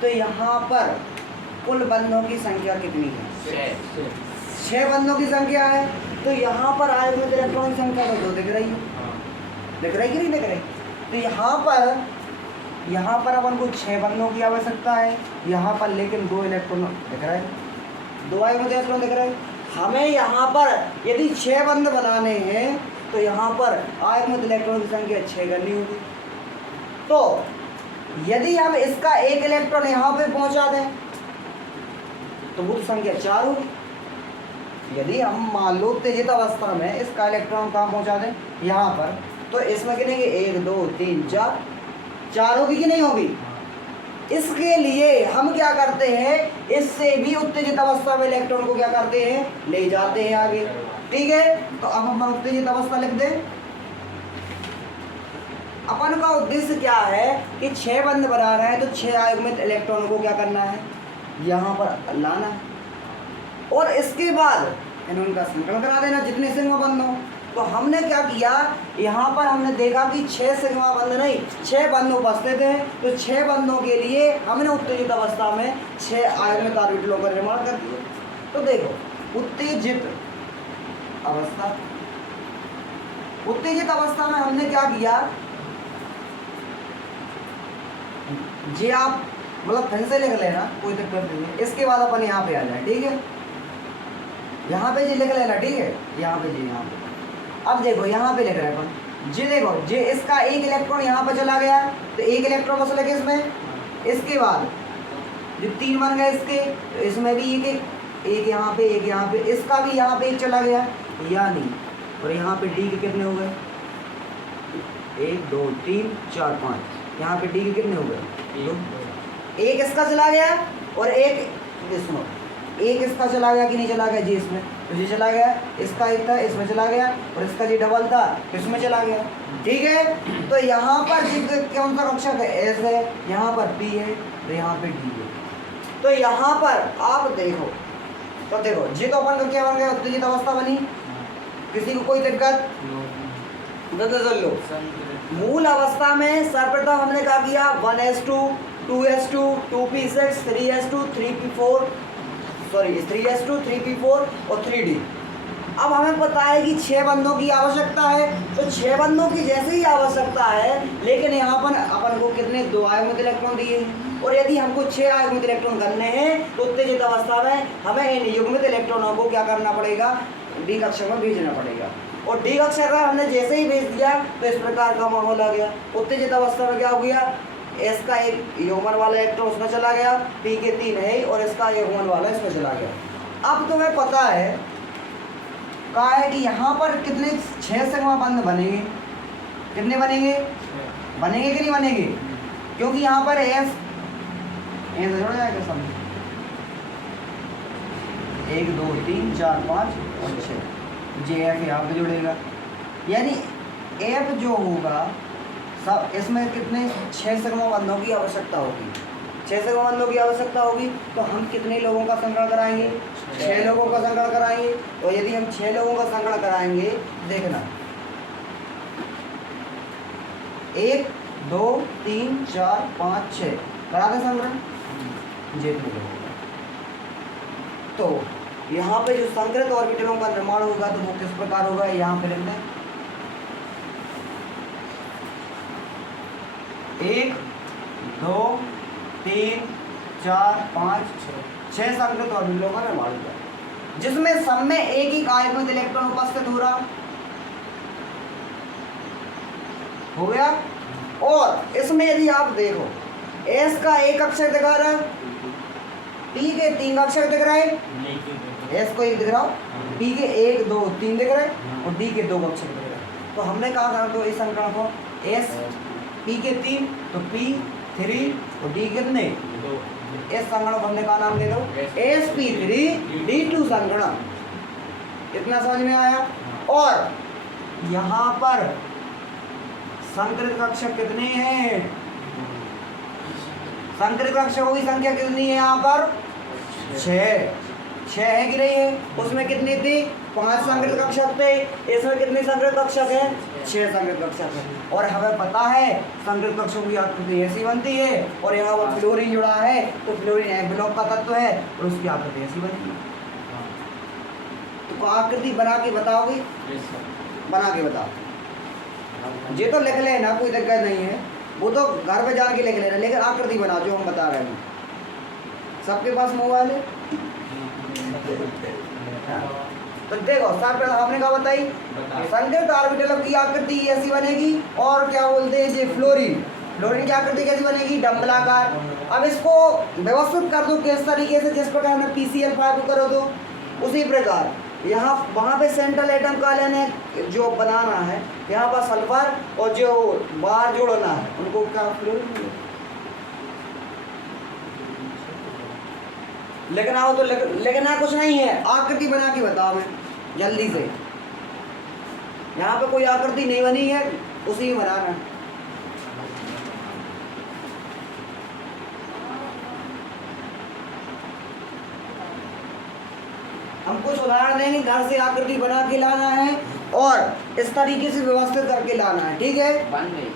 तो यहाँ पर कुल बंधों की संख्या कितनी है, 6 बंधों की संख्या है। तो यहाँ पर आयनिक इलेक्ट्रॉन की संख्या तो 2 दिख रही है, दिख रही कि नहीं दिख रही। तो यहाँ पर अपन को 6 बंधों की आवश्यकता है, यहाँ पर लेकिन 2 इलेक्ट्रॉन दिख रहे हैं, 2 आयनिक इलेक्ट्रॉन दिख रहे हैं। हमें यहाँ पर यदि 6 बंध बनाने हैं तो यहाँ पर आयनिक इलेक्ट्रॉन की संख्या 6 करनी होगी। तो यदि हम इसका एक इलेक्ट्रॉन यहाँ पे पहुँचा दें तो वो संख्या 4 होगी। यदि हम मान लो उत्तेजित अवस्था में इसका इलेक्ट्रॉन कहाँ पहुँचा दें, यहाँ पर, तो इसमें गिनेंगे 1 2 3 4, 4 होगी कि नहीं होगी। इसके लिए हम क्या करते हैं, इससे भी उत्तेजित अवस्था में इलेक्ट्रॉन को क्या करते हैं, ले जाते हैं आगे। ठीक है, तो अब हम उत्तेजित अवस्था लिख दें। अपन का उद्देश्य क्या है कि 6 बंध बना रहे हैं, तो 6 आयुग्मित इलेक्ट्रॉन को क्या करना है, यहाँ पर लाना है, और इसके बाद इनका संकलन करा देना जितने सिग्मा बंध हो। तो हमने क्या किया, यहाँ पर हमने देखा कि 6 सिग्मा बंध नहीं, 6 बंध उपस्थित हैं। तो 6 बंधों के लिए हमने उत्तेजित अवस्था में 6 आयनिक ऑर्बिटलों का निर्माण कर दिया। तो देखो उत्तेजित अवस्था, उत्तेजित अवस्था में हमने क्या किया, जी आप मतलब फिर से लिख लेना, कोई दिक्कत नहीं है। इसके बाद अपन यहाँ पे आ जाए, ठीक है, यहाँ पे जी लिख लेना, ठीक है, यहाँ पे जी, यहाँ पे। अब देखो यहाँ पे लिख रहे हैं अपन जी, देखो जी इसका एक इलेक्ट्रॉन यहाँ पे चला गया, तो एक इलेक्ट्रॉन बस लगे इसमें। इसके बाद जो 3 बन गए इसके, तो इसमें भी एक यहाँ पे, एक यहाँ पे, इसका भी यहाँ पे एक चला गया, यानी और यहाँ पे डी के कितने हो गए, 1 2 3 4 5। यहाँ पे डी के कितने हो गए, एक इसका चला गया और एक इसमें, एक इसका चला गया कि नहीं चला गया जी, इसमें तो ये चला गया, इसका एक था इसमें चला गया, और इसका जी डबल था इसमें चला गया। ठीक है, तो यहाँ पर जी कौन सा कक्षक है, एस है, यहाँ पर पी है, तो यहाँ पे डी है। तो यहाँ पर आप देखो, तो देखो जी तो अपन का क्या बन गया, उत्तेजित अवस्था बनी। किसी को कोई दिक्कत, चल लो। मूल अवस्था में सर्वप्रथम हमने क्या किया, 1s2 2s2 2p6 3s2 3p4, sorry 3s2 3p4 और 3d। अब हमें पता है कि 6 बंधों की आवश्यकता है, तो 6 बंधों की जैसे ही आवश्यकता है, लेकिन यहाँ पर अपन को कितने 2 आयुग्मित इलेक्ट्रॉन दिए हैं, और यदि हमको 6 आयुग्मित इलेक्ट्रॉन करने हैं तो उत्तेजित अवस्था में हमें इन युग्मित इलेक्ट्रॉनों को क्या करना पड़ेगा, डी कक्षक में भेजना पड़ेगा। और डी कक्षक में हमने जैसे ही भेज दिया तो इस प्रकार का माहौल आ गया। उत्तेजित अवस्था में क्या हो गया, एस का एक यौगमन वाला इलेक्ट्रॉन उसमें चला गया, पी के 3 है, और इसका यौगमन वाला इसमें चला गया। अब तुम्हें पता है कहा है कि यहाँ पर कितने 6 सिग्मा बंध बनेंगे, कितने बनेंगे, बनेंगे कि नहीं बनेंगे, क्योंकि यहाँ पर एस जुड़ जाएगा सब, 1 2 3 4 5 और 6, जे एफ यहाँ पे जुड़ेगा, यानी एफ जो होगा सब इसमें कितने 6 सिग्मा बंधों की आवश्यकता होगी, 6 सिग्मा बंधों की आवश्यकता होगी। तो हम कितने लोगों का संकलन कराएंगे, 6 लोगों का संकलन कराएंगे। और यदि हम 6 लोगों का संकलन कराएंगे, देखना 1 2 3 4 5 6 करा दें संकलन, तो यहाँ पे जो संकरित ऑर्बिटलों का निर्माण होगा तो वो किस प्रकार होगा, यहाँ पे लिख दें 1 2 3 4 5 6 संकरित ऑर्बिटलों का निर्माण होगा, जिसमें सब में एक ही आयुग्मित इलेक्ट्रॉन उपस्थित हो रहा, हो गया। और इसमें यदि आप देखो एस का एक कक्षक दिखा रहा है, पी के 3 अक्षर दिख रहे हैं, एस को 1 दिख रहा हो, पी के 1 2 3 दिख रहे हैं और डी के 2 अक्षर दिख रहे हैं। तो हमने कहा था तो इस समीकरण को एस पी के 3 तो पी 3 और डी कितने, इस संगणक हमने कहा नाम दे दो एस पी 3 डी 2 संगणक। इतना समझ में आया। और यहाँ पर संकृत कक्षक कितने हैं, संकृत कक्षकों की संख्या कितनी है यहाँ पर 6 है कि नहीं है। उसमें कितनी थी 5 संकृत कक्षक थे, इसमें कितने संकृत कक्षक है 6 संकृत कक्षक है। और हमें पता है संकृत कक्षकों की आकृति ऐसी बनती है और यहाँ पर फ्लोरीन जुड़ा है तो फ्लोरीन एक ब्लॉक का तत्व है और उसकी आकृति ऐसी बनती है। तो आकृति बना के बताओगे, बना के बताओ। ये तो लिख लेना, कोई दिक्कत नहीं है, वो तो घर पे जाके लिख लेना, लेकिन आकृति बना जो हम बता रहे हैं। सबके पास मोबाइल है तो देखो सर पहले हमने कहा बताई संकृत ऑर्बिटल की आकृति ऐसी बनेगी। और क्या बोलते हैं ये फ्लोरीन, फ्लोरीन की आकृति कैसी बनेगी डम्बलाकार। अब इसको व्यवस्थित कर दो किस तरीके से, जिस प्रकार हमने PCl5 करो तो उसी प्रकार यहाँ वहाँ पे सेंट्रल एटम का लेने जो बनाना है, यहाँ पर सल्फर और जो बाहर जोड़ना है उनको क्या फ्लोरीन। लेकिन आओ तो लिखना कुछ नहीं है, आकृति बना के बताओ मैं जल्दी से। यहाँ पे कोई आकृति नहीं बनी है, उसी में बनाना। हम कुछ उदाहरण देंगे, घर से आकृति बना के लाना है और इस तरीके से व्यवस्थित करके लाना है, ठीक है। बन गई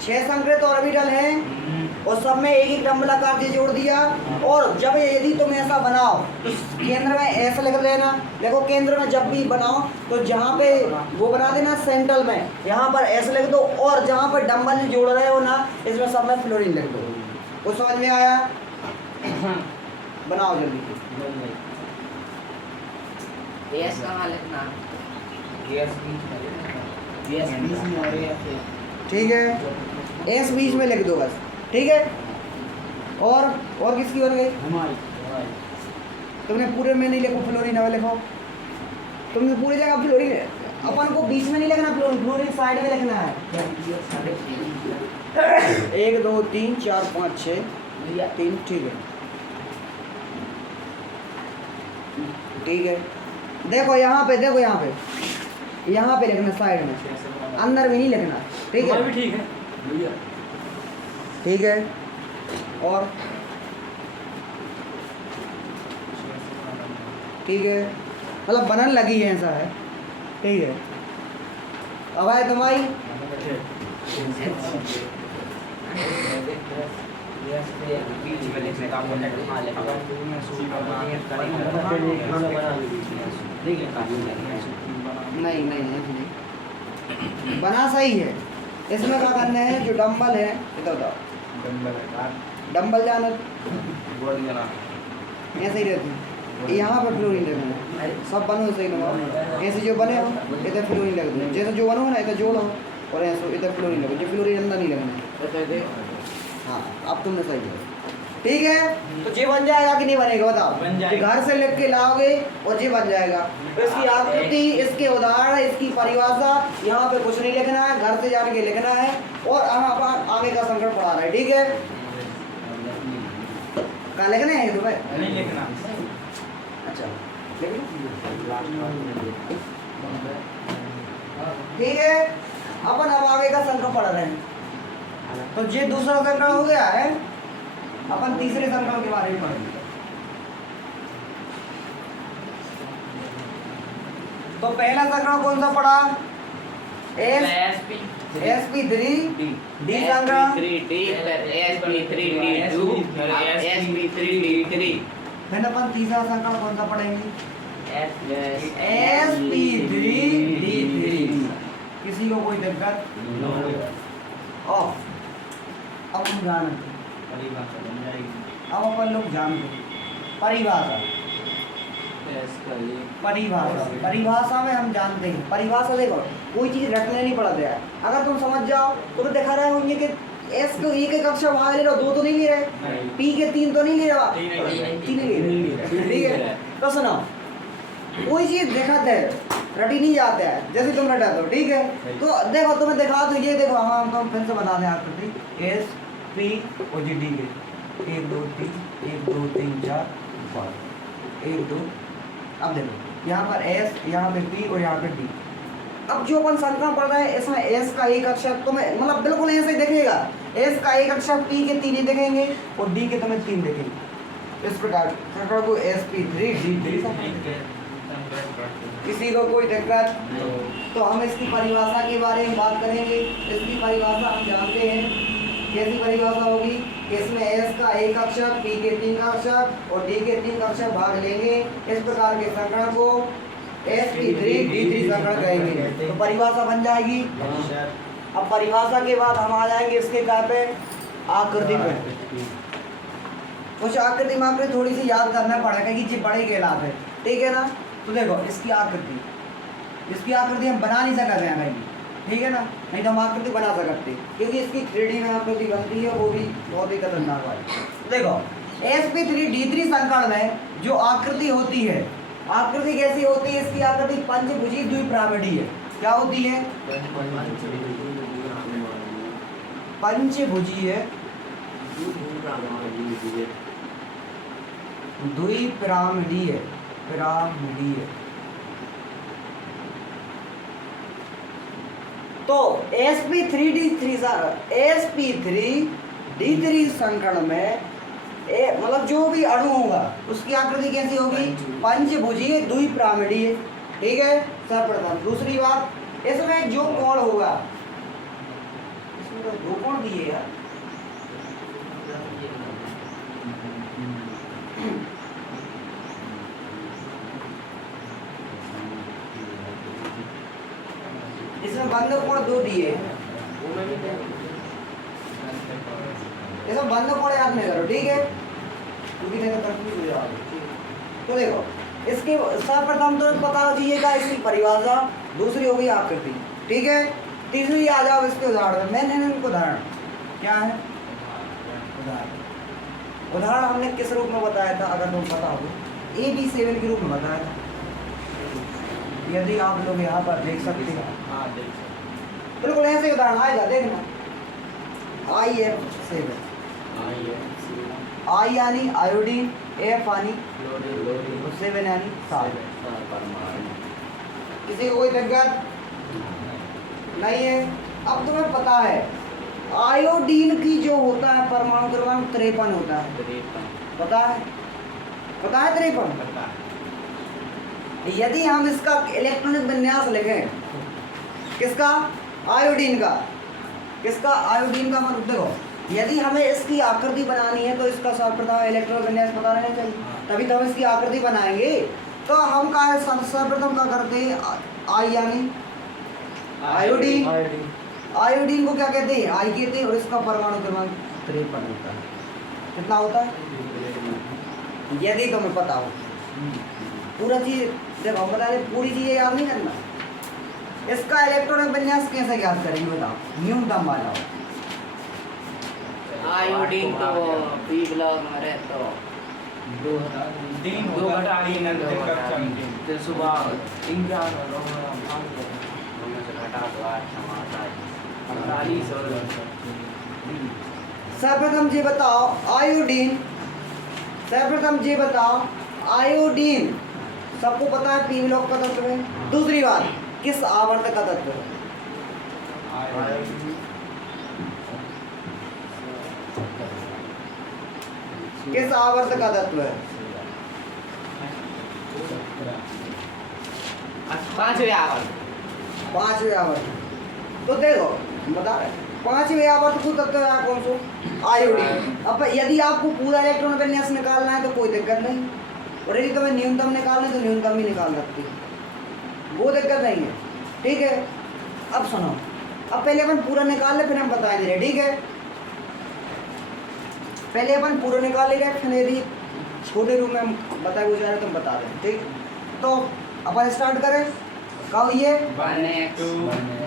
6 संकृत ऑर्बिटल हैं और सब में एक एक डम्बलाकार से जोड़ दिया। और जब यदि तुम ऐसा बनाओ तो केंद्र में ऐसा लिख लेना। देखो केंद्र में जब भी बनाओ तो जहाँ पे वो बना देना सेंट्रल में, यहाँ पर ऐसे लिख दो और जहाँ पर डम्बल जोड़ रहे हो ना इसमें सब में फ्लोरीन लिख दो। वो समझ में आया, बनाओ जल्दी। एस कहाँ लिखना, ठीक है, एस बीच में लिख दो बस, ठीक है। और किसकी बन गई, तुमने पूरे में नहीं लिखो फ्लोरीन, अब लिखो तुमने पूरी जगह फ्लोरीन, अपन को बीच में नहीं लिखना फ्लोरीन, फ्लोरीन साइड में लिखना है। 1 2 3 4 5 6 3, ठीक है ठीक है। देखो यहाँ पे, देखो यहाँ पे लिखना साइड में, अंदर भी नहीं लिखना, ठीक है ठीक है ठीक है। और ठीक है, मतलब बनन लगी है ऐसा है, ठीक है। अब आए तुम्हारी नहीं नहीं नहीं बना सही है। इसमें क्या करना है, जो डंबल है इधर बताओ, डंबल जाना ऐसे ही रहती है, यहाँ पर फ्लोरीन लगना है, सब बनो सही ना, ऐसे जो बने हो इधर फ्लोरीन लग दो, जैसे जो बनो ना इधर जोड़ो और ऐसे इधर फ्लोरीन लगो, जो फ्लोरीन अंदर नहीं लगना है। हाँ अब तुमने सही किया, ठीक है। तो ये बन जाएगा कि नहीं बनेगा बताओ, कि घर से लिख के लाओगे और ये बन जाएगा। तो इसकी आकृति, इसके उदाहरण, इसकी परिभाषा यहाँ पे कुछ नहीं लिखना है, घर से जाके लिखना है और आगे का संकट पढ़ा रहा है, ठीक है। कहाँ लिखना है तुम्हें, नहीं लिखना, अच्छा ठीक है। अपन अब आगे का संकट पढ़ रहे हैं, तो ये दूसरा संकट हो गया है। अपन तीसरे संकट के बारे में पढ़ेंगे। तो पहला संकट कौन सा पढ़ा, sp3 डी संकट, फिर अपन तीसरा संकट कौन सा पढ़ेंगे, sp3d3। किसी को कोई दिक्कत, अब हम जानते, अब अपन लोग जानते परिभाषा, परिभाषा में हम जानते हैं। परिभाषा देखो, कोई चीज़ रटने नहीं पड़ता है, अगर तुम समझ जाओ तो दिखा रहे होंगे कि एस को एक एक अक्षर वहां ले रहे हो, दो तो नहीं ले रहे, पी के तीन तो नहीं ले रहे, तीन नहीं ले रहे, ठीक है। तो सुनो, कोई चीज दिखाते है रटी नहीं जाते हैं, जैसे तुम रटाते हो, ठीक है। तो देखो तुम्हें दिखा तो ये देखो, हाँ हम फिर से बता दें आकृति, एस पी और जी डी के 1 2 3 1 2 3 4 5 1 2। अब देखो यहाँ पर एस, यहाँ पे पी और यहाँ पे डी। अब जो अपन संख्या पढ़ रहे हैं इसमें एस का एक अक्षर तुम्हें मतलब बिल्कुल ऐसे ही दिखेगा, एस का एक अक्षर पी के 3 ही दिखेंगे और डी के तुम्हें 3 दिखेंगे। इस प्रकार संख्या को sp3 d3। किसी को कोई दिक्कत तो हम इसकी परिभाषा के बारे में बात करेंगे। इसकी परिभाषा हम जानते हैं, कैसी परिभाषा होगी कि इसमें एस का एक अक्षर, पी के 3 का अक्षर और डी के 3 का अक्षर भाग लेंगे। इस प्रकार के संख्या को sp3 d3 संख्या कहेंगे। तो परिभाषा बन जाएगी। अब परिभाषा के बाद हम आ जाएंगे इसके क्या पे, आकृति पे। कुछ आकृति माकृति थोड़ी सी याद करना पड़ेगा कि जी बड़े के लाभ है, ठीक है ना। तो देखो इसकी आकृति हम बना नहीं सकते हैं कहीं, ठीक है ना, नहीं तो हम आकृति बना सकते क्योंकि इसकी 3D में आकृति बनती है, वो भी बहुत ही खतरनाक वाली। देखो sp3 d3 संकर्ण में जो आकृति होती है, आकृति कैसी होती है, इसकी आकृति पंचभुजी द्विपिरामिडीय है। क्या होती है, पंचभुजीय द्विपिरामिडीय पिरामिडीय। तो sp3d3 संकर्ण में मतलब जो भी अणु होगा उसकी आकृति कैसी होगी, पंचभुजीय द्विपिरामिडीय, ठीक है सर्वप्रथम। दूसरी बात, इसमें जो कोण होगा, इसमें तो 2 कोण दिए यार, इसमें बंद कोण 2 दिए, इसमें बंद कोण याद नहीं करो, ठीक है, क्योंकि नहीं तो कंफ्यूज हो जाओगे। तो देखो इसके सर्वप्रथम तो पता चाहिएगा इसकी परिभाषा, दूसरी होगी आकृति, ठीक है। तीसरी आ जाओ इसके उदाहरण। मैंने इनको उदाहरण क्या है, उदाहरण हमने किस रूप में बताया था, अगर तुम पता हो, AB7 के रूप में बताया था। यदि आप लोग यहाँ पर देख सकते हैं, बिल्कुल ऐसे उदाहरण आएगा, देखना IF7, I यानी आयोडीन, F यानी 7 यानी 7। किसी को कोई दिक्कत नहीं है। अब तुम्हें पता है आयोडीन की जो होता है परमाणु क्रमांक 53 होता है, पता है 53। यदि हम इसका इलेक्ट्रॉनिक विन्यास लिखें, किसका, आयोडीन का, किसका, आयोडीन का मतलब देखो, यदि हमें इसकी आकृति बनानी है तो इसका सर्वप्रथम इलेक्ट्रॉनिक विन्यास पता रहना चाहिए, तभी तो हम इसकी आकृति बनाएंगे। तो हम का सर्वप्रथम क्या करते हैं, आई यानी आयोडीन, आयोडीन को क्या कहते हैं, आई कहते हैं, और इसका परमाणु क्रमांक 53 होता है। कितना होता है, यदि तुम्हें पता हो। पूरा चीज जब हम बता रहे, पूरी चीजें याद नहीं करना। इसका इलेक्ट्रॉनिक विन्यास कैसे याद करेंगे बताओ, न्यूनतम वाला हो। आयोडीन तो पी ब्लॉक में रहे तो 2 घटा फिर सुबह 3 घटा तो 8 48 और सर्वप्रथम जी बताओ आयोडीन, सर्वप्रथम जी बताओ आयोडीन, सबको पता है पी ब्लॉक का तत्व है। दूसरी बात, किस आवर्त का तत्व है, किस आवर्त का तत्व है, 5वें आवर्त। 5वें आवर्त। तो देखो बता रहे 5वें आवर्त को तत्व है कौन सा, आयोडीन। अब यदि आपको पूरा इलेक्ट्रॉन विन्यास निकालना है तो कोई दिक्कत नहीं, और यदि तुम्हें न्यूनतम निकालना है तो न्यूनतम ही निकाल सकती है, वो दिक्कत नहीं है, ठीक है। अब सुनो, अब पहले अपन पूरा निकाल ले फिर हम बताएंगे, ठीक है। पहले अपन पूरा निकाल ले, फिर यदि छोटे रूप में हम बताए वो जा रहे तो हम बता दें, ठीक। तो अपन स्टार्ट करें, कहो ये 1s2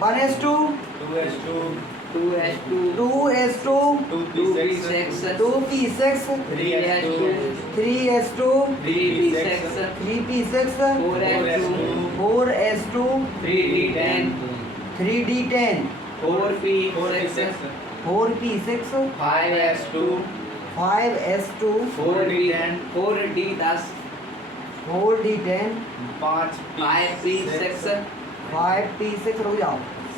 1s2 2s2 2s2 2s2 2p6 2p6 3s2 3s2 3p6 3p6 4s2 4s2 3d10 3d10 4p6 4p6 5s2 5s2 4d10 4d10 4d10 5p6 5p6 रुक जाओ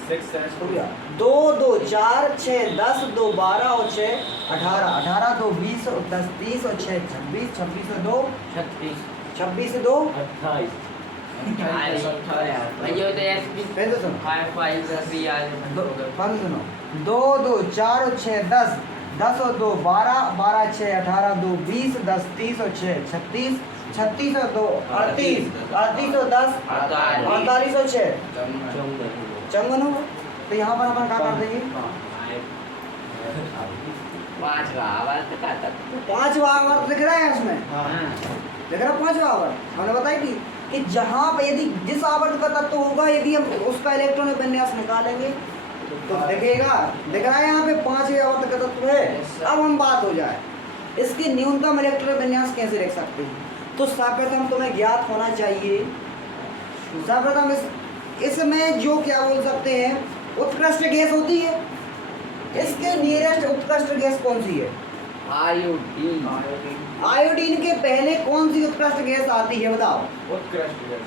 6s2 रुक जाओ 2 2 4 6 10 2 12 और 6 18 18 2 20 और 10 30 और 6 26 26 और 2 26 से 2 फिर से सुनो बंद सुनो 2 2 4 और 6 10 10 और 2 12 12 6 18 2 20 10 30 और 6 36 36 और 2 38 38 और 10 48 और 6 54 होगा तो यहाँ पर अपन क्या कर देंगे पांचवा आवर्त दिख रहा है इसमें दिख रहा है पांचवा आवर्त हमने बताई थी कि जहाँ पे यदि जिस आवर्त का तत्व होगा यदि हम उसका इलेक्ट्रॉन विन्यास निकालेंगे तो दिखेगा दिख रहा है यहाँ पे पांचवें आवर्त का तत्व है। अब हम बात हो जाए इसकी न्यूनतम इलेक्ट्रॉन विन्यास कैसे लिख सकते हैं तो सर्वप्रथम तुम्हें ज्ञात होना चाहिए सर्वप्रथम इसमें जो क्या बोल सकते हैं उत्कृष्ट गैस होती है इसके नियरेस्ट उत्कृष्ट गैस कौन सी है आयोडीन के पहले कौन सी उत्कृष्ट गैस आती है बताओ उत्कृष्ट गैस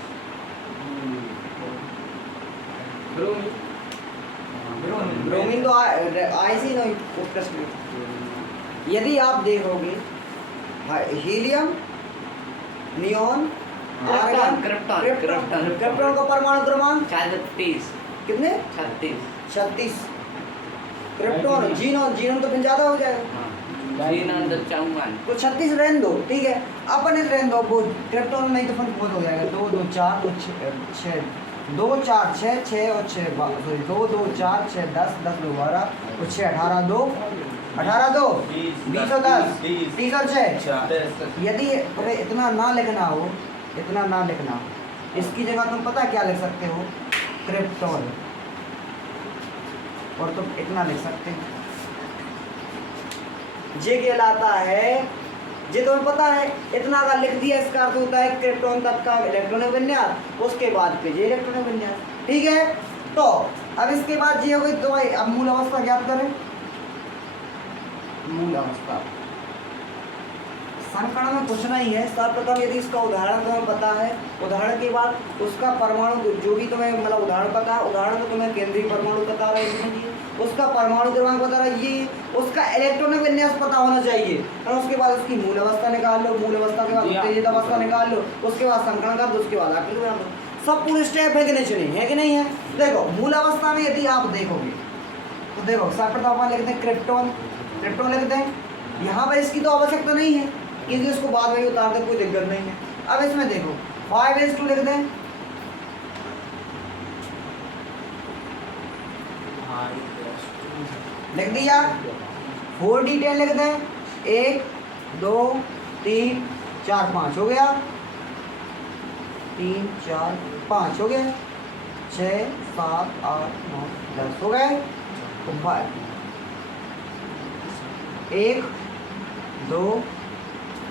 ब्रोमीन तो आईसी नहीं उत्कृष्ट गैस यदि आप देखोगे हीलियम नियॉन आर्गन क्रिप्टॉन का परमाणु क्रमांक 36 कितने 36 क्रिप्टॉन जीनोन तो फिर ज्यादा हो जाएगा तो 36 रहने दो ठीक है अपन इस रहने दो वो क्रिप्टॉन नहीं तो फिर बहुत हो जाएगा 2 2 4 2 6 2 4 6 6 और 6 सॉरी 2 2 4 6 10 10 2 12 और 6 18 2 18 2 20 और 10 30 और 6 यदि तुम्हें इतना ना लिखना हो इसकी जगह तुम पता क्या लिख सकते हो क्रिप्टॉन और तुम इतना लिख सकते हो जे कहलाता है जे तुम्हें पता है इतना का लिख दिया इसका अर्थ होता है क्रिप्टॉन तक का इलेक्ट्रॉन विन्यास उसके बाद पे जे इलेक्ट्रॉन विन्यास ठीक है। तो अब इसके बाद जे हो गई तो भाई अब मूल अवस्था ज्ञात करें मूल अवस्था संकरण में कुछ नहीं है सर्वप्रथम यदि इसका उदाहरण तुम्हें पता है उदाहरण के बाद उसका परमाणु जो भी तुम्हें मतलब उदाहरण पता है उदाहरण तो तुम्हें केंद्रीय परमाणु पता है उसका परमाणु क्रमांक पता रहिए उसका इलेक्ट्रॉन विन्यास पता होना चाहिए और उसके बाद उसकी मूल अवस्था निकाल लो मूल अवस्था के बाद उत्तेजित अवस्था निकाल लो उसके बाद संकरण कर दो उसके बाद आकृति बना दो सब पूरे स्टेप है कि नहीं चलिए है कि नहीं है। देखो मूल अवस्था में यदि आप देखोगे तो देखो सर्वप्रथम अपन लिखते हैं क्रिप्टॉन लिखते हैं यहाँ पर इसकी तो आवश्यकता नहीं है क्योंकि उसको बाद में उतार दे कोई दिक्कत नहीं है। अब इसमें देखो 5s2 लिख दें लिख दिया 4d10 लिख दें 1 2 3 4 5 हो गया 3 4 5 हो गया 6 7 8 9 10 हो गए तो 1 2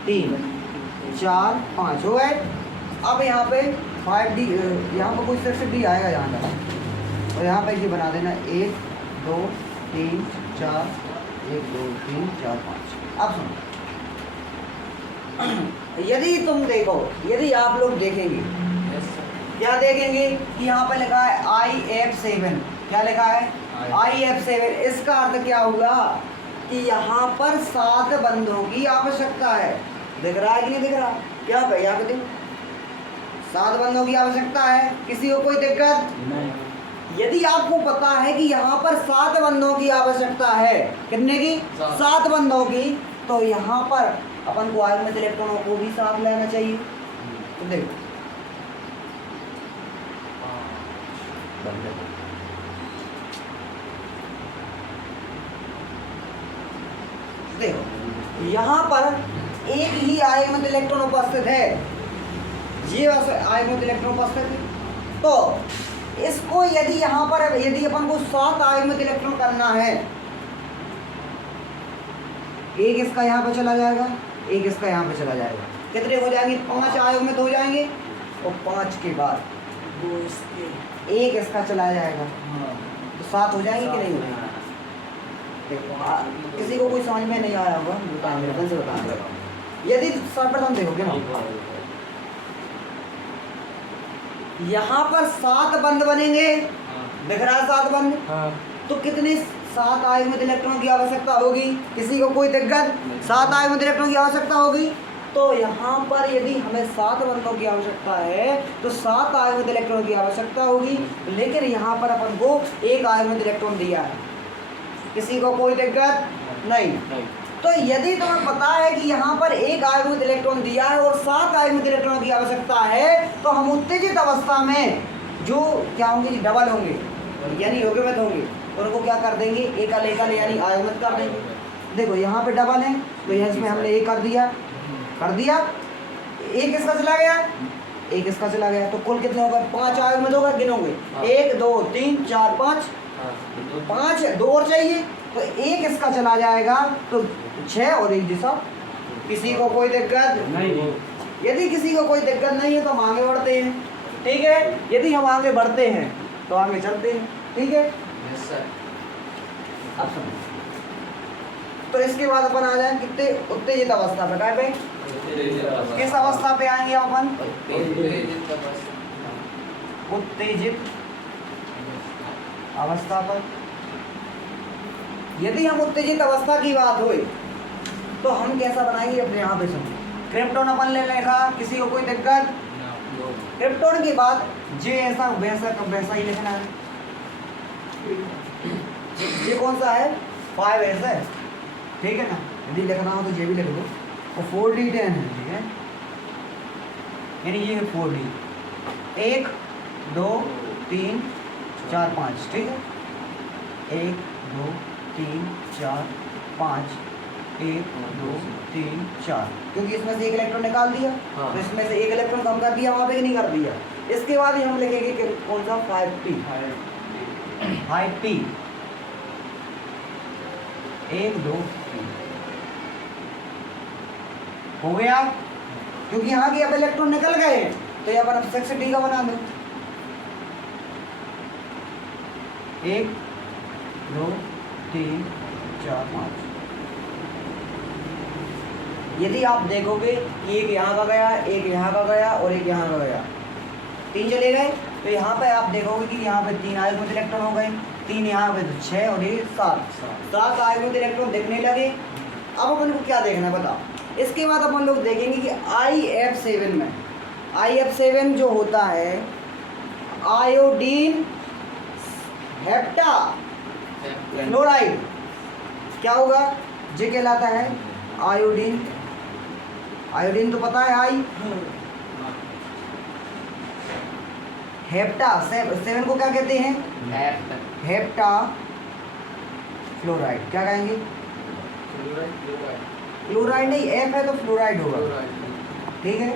3 4 5 हो गए। अब यहाँ पे 5d यहाँ पर कोई सेक्शन डी आएगा यहाँ तक और यहाँ पे ये बना देना 1 2 3 4 1 2 3 4 5। अब सुनो यदि तुम देखो यदि आप लोग देखेंगे क्या देखेंगे कि यहाँ पर लिखा है IF7 क्या लिखा है IF7 इसका अर्थ क्या हुआ कि यहाँ पर 7 बंधों की आवश्यकता है। दिख रहा है कि नहीं दिख रहा क्या भैया के दिन 7 बंधों की आवश्यकता है किसी को कोई दिक्कत नहीं। यदि आपको पता है कि यहाँ पर 7 बंधों की आवश्यकता है कितने की 7 बंधों की तो यहाँ पर अपन को आयनिक इलेक्ट्रॉनों को भी साथ लेना चाहिए। तो देखो देखो यहाँ पर एक ही आयनिक इलेक्ट्रॉन उपस्थित है ये आयनिक इलेक्ट्रॉन उपस्थित है तो इसको यदि यहाँ पर यदि अपन को 7 आयुग्मित इलेक्ट्रॉन करना है, एक इसका यहाँ पे चला जाएगा, एक इसका यहाँ पे चला जाएगा, कितने हो जाएंगे? 5 आयुग्मित हो जाएंगे। और 5 के बाद वो इसके एक इसका चला जाएगा, हाँ तो 7 हो जाएंगे कि नहीं हो जाएंगे? किसी को कोई समझ में नहीं आया होगा, बताएंगे अपन से बताएंगे। यदि सर्वप्रथम देखोगे ना, यहाँ पर 7 बंद बनेंगे, दिख रहा है 7 बंद, तो कितने 7 आयुग्मित इलेक्ट्रॉन की आवश्यकता होगी? किसी को कोई दिक्कत? 7 आयुग्मित इलेक्ट्रॉन की आवश्यकता होगी। तो यहाँ पर यदि हमें 7 बंधों की आवश्यकता है तो 7 आयुग्मित इलेक्ट्रॉन की आवश्यकता होगी, लेकिन यहाँ पर अपन को 1 आयुग्मित इलेक्ट्रॉन दिया है। किसी को कोई दिक्कत नहीं। तो यदि तुम्हें पता है कि यहाँ पर 1 आयुग्मित इलेक्ट्रॉन दिया है और 7 आयुग्मित इलेक्ट्रॉन की आवश्यकता है, तो हम उत्तेजित अवस्था में जो क्या होंगे, डबल होंगे यानी युग्मित होंगे, तो उनको क्या कर देंगे? एकल एकल यानी आयुग्मित कर देंगे। देखो यहाँ पे डबल है तो यहाँ इसमें हमने एक कर दिया, एक इसका चला गया, एक इसका चला गया, तो कुल कितने होगा? 5 आयुग्मित होगा। गिनोगे 1 2 3 4 5, 5 2 और चाहिए, तो एक इसका चला जाएगा, तो 6 और एक दिशा। किसी को कोई दिक्कत नहीं? यदि किसी को कोई दिक्कत नहीं है तो हम आगे बढ़ते हैं, ठीक है। यदि हम आगे बढ़ते हैं तो आगे चलते हैं, ठीक है। अब सुनो, तो इसके बाद अपन आ जाए कितने उत्तेजित अवस्था पे, काय पे? किस अवस्था पे आएंगे अपन? उत्तेजित अवस्था पर। यदि हम उत्तेजित अवस्था की बात हुई तो हम कैसा बनाएंगे? अपने यहाँ पे सुनो, क्रिप्टॉन अपन ले लिखा, किसी को कोई दिक्कत? क्रिप्टॉन के बाद जे ऐसा वैसा कब वैसा ही लिखना है। ये कौन सा है? 5 ऐसा है, ठीक है ना। यदि लिखना हो तो जे भी लिख दो। और 4D10 है, ठीक है, यानी ये है 4D। 1 2 3 4 5, ठीक है। 1 2 3 4 5, 1 2 3 4, क्योंकि इसमें से एक इलेक्ट्रॉन निकाल दिया, तो इसमें से एक इलेक्ट्रॉन कम कर दिया, वहाँ पे नहीं कर दिया। इसके बाद ही हम लिखेंगे कि कौन सा? 5P। 5P 1 2 3 हो गया, क्योंकि यहाँ के अब इलेक्ट्रॉन निकल गए, तो ये अपन अब 6D का बना दो। 1 2 3 4 5। यदि आप देखोगे कि एक यहाँ का गया, एक यहाँ का गया और एक यहाँ का गया, 3 चले गए, तो यहाँ पे आप देखोगे कि यहाँ पे 3 आयुग्मित इलेक्ट्रॉन हो गए, 3 यहाँ पे, तो 6 और ये 7 आयुग्मित इलेक्ट्रॉन दिखने लगे। अब अपन को क्या देखना है बताओ? इसके बाद अपन लोग देखेंगे कि IF7 में, IF7 जो होता है आयोडीन हेप्टा फ्लोराइड, क्या होगा? ये कहलाता है आयोडीन। आयोडीन तो पता है, आई हेप्टा 7 को क्या कहते हैं? Hepta fluoride. क्या कहेंगे? फ्लोराइड नहीं, एफ है तो फ्लोराइड होगा, ठीक है।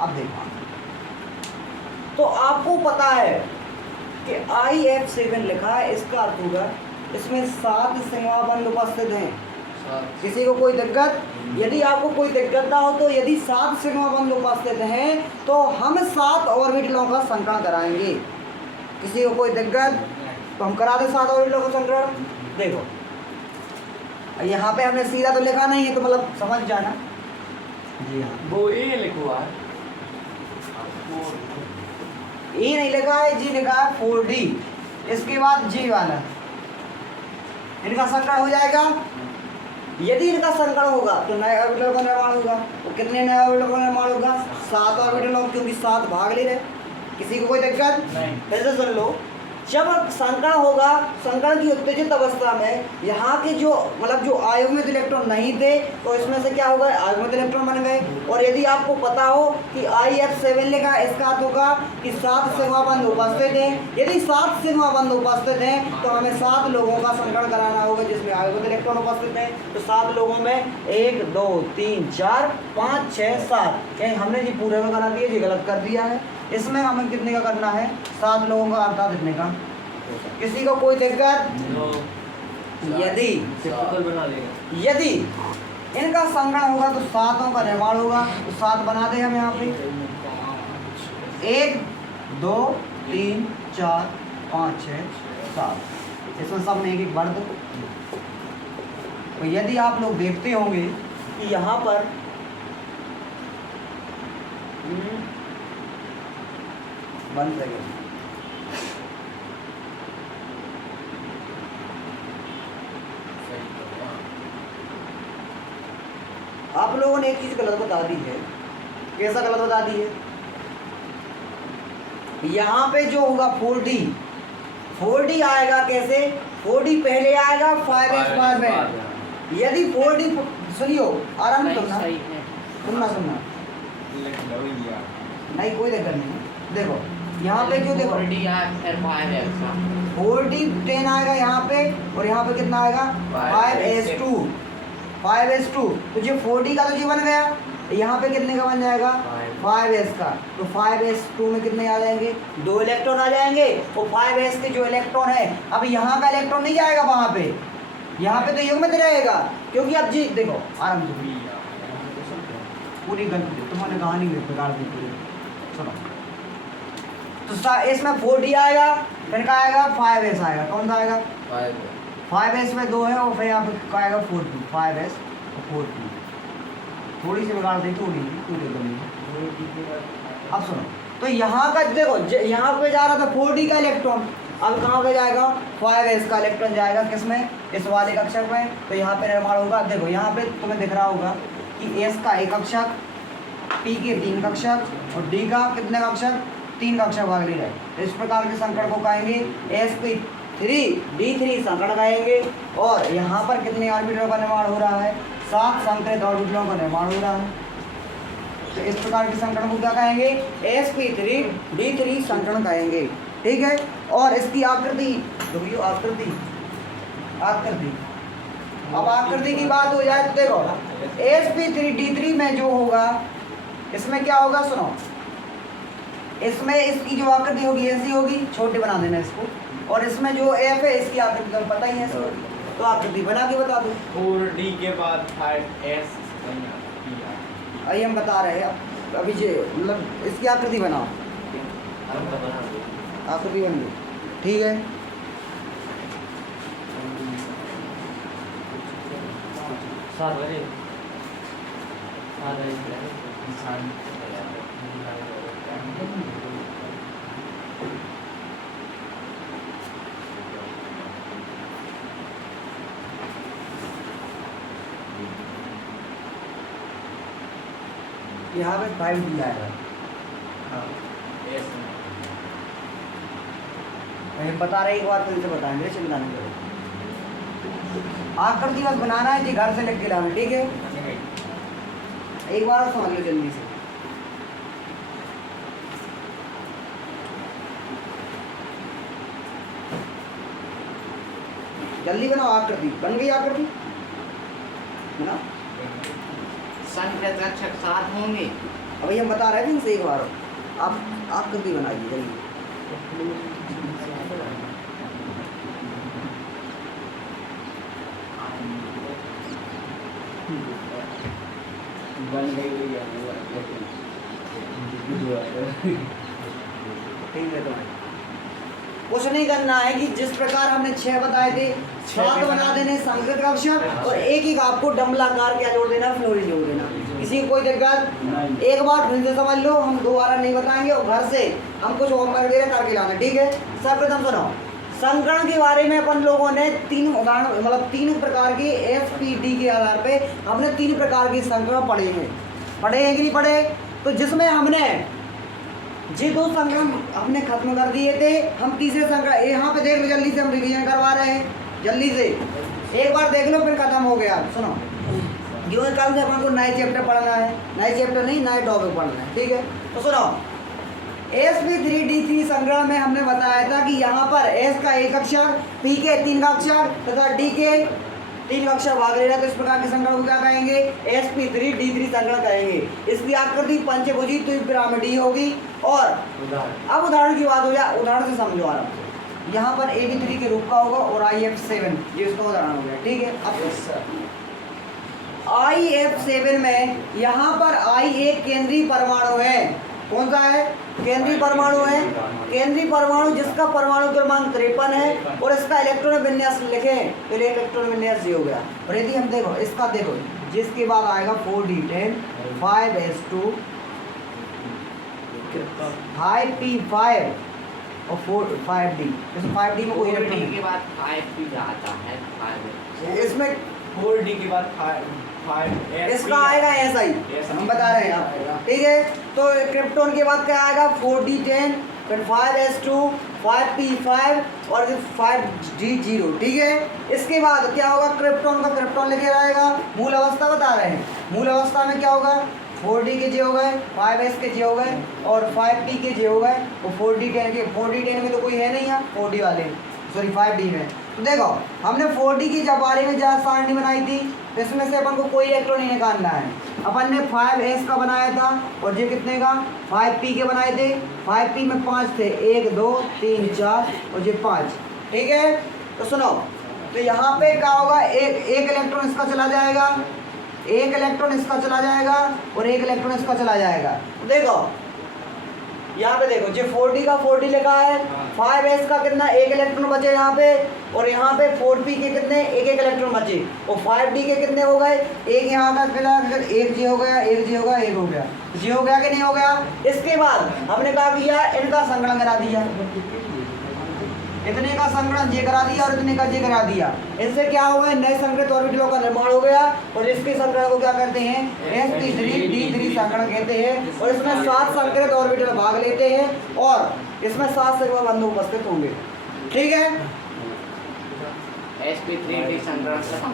अब देखो, तो आपको पता है कि IF7 लिखा है, इसका अर्थ होगा इसमें 7 सिग्मा बंध उपस्थित हैं। किसी को कोई दिक्कत? यदि आपको कोई दिक्कत ना हो तो यदि 7 सिग्मा बंध उपस्थित हैं तो हम 7 ऑर्बिटलों का संकरण कराएंगे। किसी को कोई दिक्कत? तो हम करा दें 7 ऑर्बिटलों का संकरण। देखो यहाँ पे हमने सीधा तो लिखा नहीं है, तो मतलब समझ जाना। जी हाँ, वो ए लिखा है, ए नहीं लिखा है, जी लिखा है 4D। इसके बाद जी वाला, इनका संकरण हो जाएगा। यदि इनका संकरण होगा तो नए ऑर्बिटल का निर्माण होगा। तो कितने नए ऑर्बिटल का निर्माण होगा? 7 ऑर्बिटल, क्योंकि 7 भाग ले रहे। किसी को कोई दिक्कत नहीं? कैसे सुन लो, जब संकरण होगा, संकरण की उत्तेजित अवस्था में यहाँ के जो मतलब जो आयुग्मित इलेक्ट्रॉन नहीं थे तो इसमें से क्या होगा? आयुग्मित इलेक्ट्रॉन बन गए। और यदि आपको पता हो कि IF7 लिखा, इसका अर्थ होगा कि 7 सिग्मा बंध उपस्थित हैं। यदि 7 सिग्मा बंध उपस्थित हैं तो हमें 7 लोगों का संकरण कराना होगा जिसमें आयुग्मित इलेक्ट्रॉन उपस्थित हैं। तो 7 लोगों में 1 2 3 4 5 6 7, कहीं हमने जी पूरे में करा दिया, जी गलत कर दिया है। इसमें हमें कितने का करना है? 7 लोगों का अर्थात इतने का। किसी को कोई दिक्कत? यदि इनका संगण होगा तो 7 का निर्माण होगा। तो 7 बना दे हम यहाँ पे। 1 2 3 4 5 6 7, इसमें सब में एक एक वर्ग। तो यदि आप लोग देखते होंगे कि यहाँ पर बंद रहेगा। आप लोगों ने एक चीज गलत बता दी है। कैसा गलत बता दी है? यहाँ पे जो होगा 4D आएगा कैसे? 4D पहले आएगा 5x बाद में। यदि 4D सुनियो आराम से सुनना नहीं कोई दिक्कत नहीं। देखो यहाँ पे क्यों देखो 4D 10 आएगा यहाँ पे और यहाँ पे कितना आएगा 5s2। तो जो 4D का तो जी बन गया, यहाँ पे कितने का बन जाएगा 5s का। तो 5s2 में कितने आ जाएंगे? 2 इलेक्ट्रॉन आ जाएंगे। और 5s के जो इलेक्ट्रॉन है, अब यहाँ का इलेक्ट्रॉन नहीं जाएगा वहाँ पे, यहाँ पे तो युग्मित रहेगा। क्योंकि अब जी देखो आराम से पूरी गलती तुम्हारे कहानी में बिगाड़ दी पूरी। सुनो तो इसमें 4D आएगा, फिर का आएगा 5s आएगा। कौन सा आएगा? 5s में 2 है और फिर यहाँ पे क्या आएगा 4D। 5s और 4D थोड़ी सी बिगाड़ दी थोड़ी अब सुनो तो यहाँ का देखो यहाँ पे जा रहा था 4D का इलेक्ट्रॉन, अब कहाँ पे जाएगा 5s का इलेक्ट्रॉन जाएगा किसमें? इस वाले कक्षक में। तो यहाँ पे निर्माण होगा। देखो यहाँ पे तुम्हें दिख रहा होगा कि s का एक कक्षक, p के 3 कक्षक और d का कितने कक्षक? 3 कक्षक भाग ले रहे। इस प्रकार के संकरण को कहेंगे sp3d3 संकरण कहेंगे। और यहाँ पर कितने ऑर्बिटलों का निर्माण हो रहा है? 7 संकरित ऑर्बिटलों का निर्माण हो रहा है। तो इस प्रकार के संकरण को क्या कहेंगे? sp3d3 संकरण कहेंगे। ठीक है। और इसकी आकृति देखिए, आकृति अब आकृति की बात हो जाए तो देखो sp3d3 में जो होगा इसमें क्या होगा? सुनो इसमें इसकी जो आकृति होगी ऐसी होगी, छोटे बना देना इसको। और इसमें जो f है इसकी आकृति तो पता ही है इसको, तो आकृति बना के बता दो। 4D के बाद 5s अभी हम बता रहे हैं अभी जे मतलब इसकी आकृति बनाओ। आकृति बन गई, ठीक है। यहाँ पे 5D आएगा। हम बता रहे एक बार फिर से बताएंगे, चिंता नहीं करो। आकृति बस बनाना है जी, घर से लिख के लाना, ठीक है। एक बार समझ लो जल्दी से। जल्दी बनाओ। आकृति बन गई, आकृति बनाओ। संख्या कक्षक 7 होंगे। अभी हम बता रहे थे इनसे एक बार, आप आकृति बनाइए जल्दी। बन गई ठीक है। तो कुछ नहीं करना है कि जिस प्रकार हमने 6 बताए थे, 7 बना देने संकृत कक्षक और एक ही आपको डम्बलाकार क्या जोड़ देना, फ्लोरीन जोड़ देना। किसी को कोई दिक्कत? एक बार फिर से समझ लो, हम दोबारा नहीं बताएंगे और घर से हम कुछ होमवर्क दे रहे करके लाना, ठीक है। सर्वप्रथम सुनो, संकरण के बारे में अपन लोगों ने 3 उदाहरण मतलब 3 प्रकार की SPD के आधार पे हमने 3 प्रकार के संकरण पढ़े हैं कि नहीं पढ़े? तो जिसमें हमने ये 2 संकरण हमने खत्म कर दिए थे। हम तीसरे संकरण यहाँ पे देख लो, जल्दी से हम रिवीजन करवा रहे हैं, जल्दी से एक बार देख लो फिर खत्म हो गया। सुनो, क्योंकि कल से अपन को नए चैप्टर पढ़ना है, नए चैप्टर नहीं नए टॉपिक पढ़ना है, ठीक है। तो सुनो, sp3d3 संकरण में हमने बताया था कि यहाँ पर s का एक कक्षक, p के 3 कक्षक तथा d के 3 कक्षा भाग ले रहा है तो इस प्रकार के संगणक को क्या कहेंगे? sp3d3 संगणक कहेंगे। इसकी आकृति पंचभुजी त्रिपिरामिडीय होगी। और अब उदाहरण की बात हो जाए, उदाहरण से समझो आराम से। यहाँ पर AB3 के रूप का होगा और IF7 ये उसका उदाहरण हो गया, ठीक है। अब IF7 में यहाँ पर I एक केंद्रीय परमाणु है। कौन सा है? केंद्रीय परमाणु है। केंद्रीय परमाणु जिसका परमाणु क्रमांक 53 है और इसका इलेक्ट्रॉन विन्यास लिखें तो इलेक्ट्रॉन विन्यास ये हो गया। और यदि हम देखो इसका, देखो जिसके बाद आएगा 4d10 5s2 5p5 और 5d, जैसे 5d में कोई 4D इलेक्ट्रॉन के बाद 5p आता है, 5 इसमें 4D के बाद 5 इसका आएगा ऐसा ही, हम बता रहे हैं आपको, ठीक है। तो क्रिप्टॉन के बाद क्या आएगा? 4d10 फिर 5s2 5p5 और 5d0, ठीक है। इसके बाद क्या होगा? क्रिप्टॉन का क्रिप्टॉन लिखे रहेगा। मूल अवस्था बता रहे हैं, मूल अवस्था में क्या होगा? 4d के जे हो गए, 5s के जे हो गए और 5p के जे हो गए और 4d10 के। 4d10 में तो कोई है नहीं है 4d वाले, सॉरी 5d में। तो देखो हमने 4d की जब बारे में जहाँ सारणी बनाई थी तो इसमें से अपन को कोई इलेक्ट्रॉन नहीं निकालना है। अपन ने 5s का बनाया था और ये कितने का? 5p के बनाए थे। 5p में 5 थे, 1 2 3 4 और ये 5, ठीक है। तो सुनो, तो यहाँ पे क्या होगा? एक इलेक्ट्रॉन इसका चला जाएगा, एक इलेक्ट्रॉन इसका चला जाएगा और एक इलेक्ट्रॉन इसका चला जाएगा। तो देखो यहाँ पे देखो, जो 4d का 4d लिखा है, 5s का कितना? एक इलेक्ट्रॉन बचे यहाँ पे और यहाँ पे 4p के कितने? एक इलेक्ट्रॉन बचे और 5d के कितने हो गए? एक यहाँ का फिलहाल एक जे हो गया, एक जे हो गया, एक हो गया, जे हो गया कि नहीं हो गया? इसके बाद हमने क्या किया? इनका संगणन करा दिया, इतने का संगणन जे करा दिया और इतने का जे करा दिया। इससे क्या होगा? नए संगृहित ऑर्बिटलों का निर्माण हो गया और इसके संगणन को क्या कहते हैं? sp3d3 संगणन कहते हैं। और इसमें 7 संगृहित ऑर्बिटल भाग लेते हैं और इसमें 7 सिग्मा बंधु उपस्थित होंगे, ठीक है। sp3d संगणक खत्म।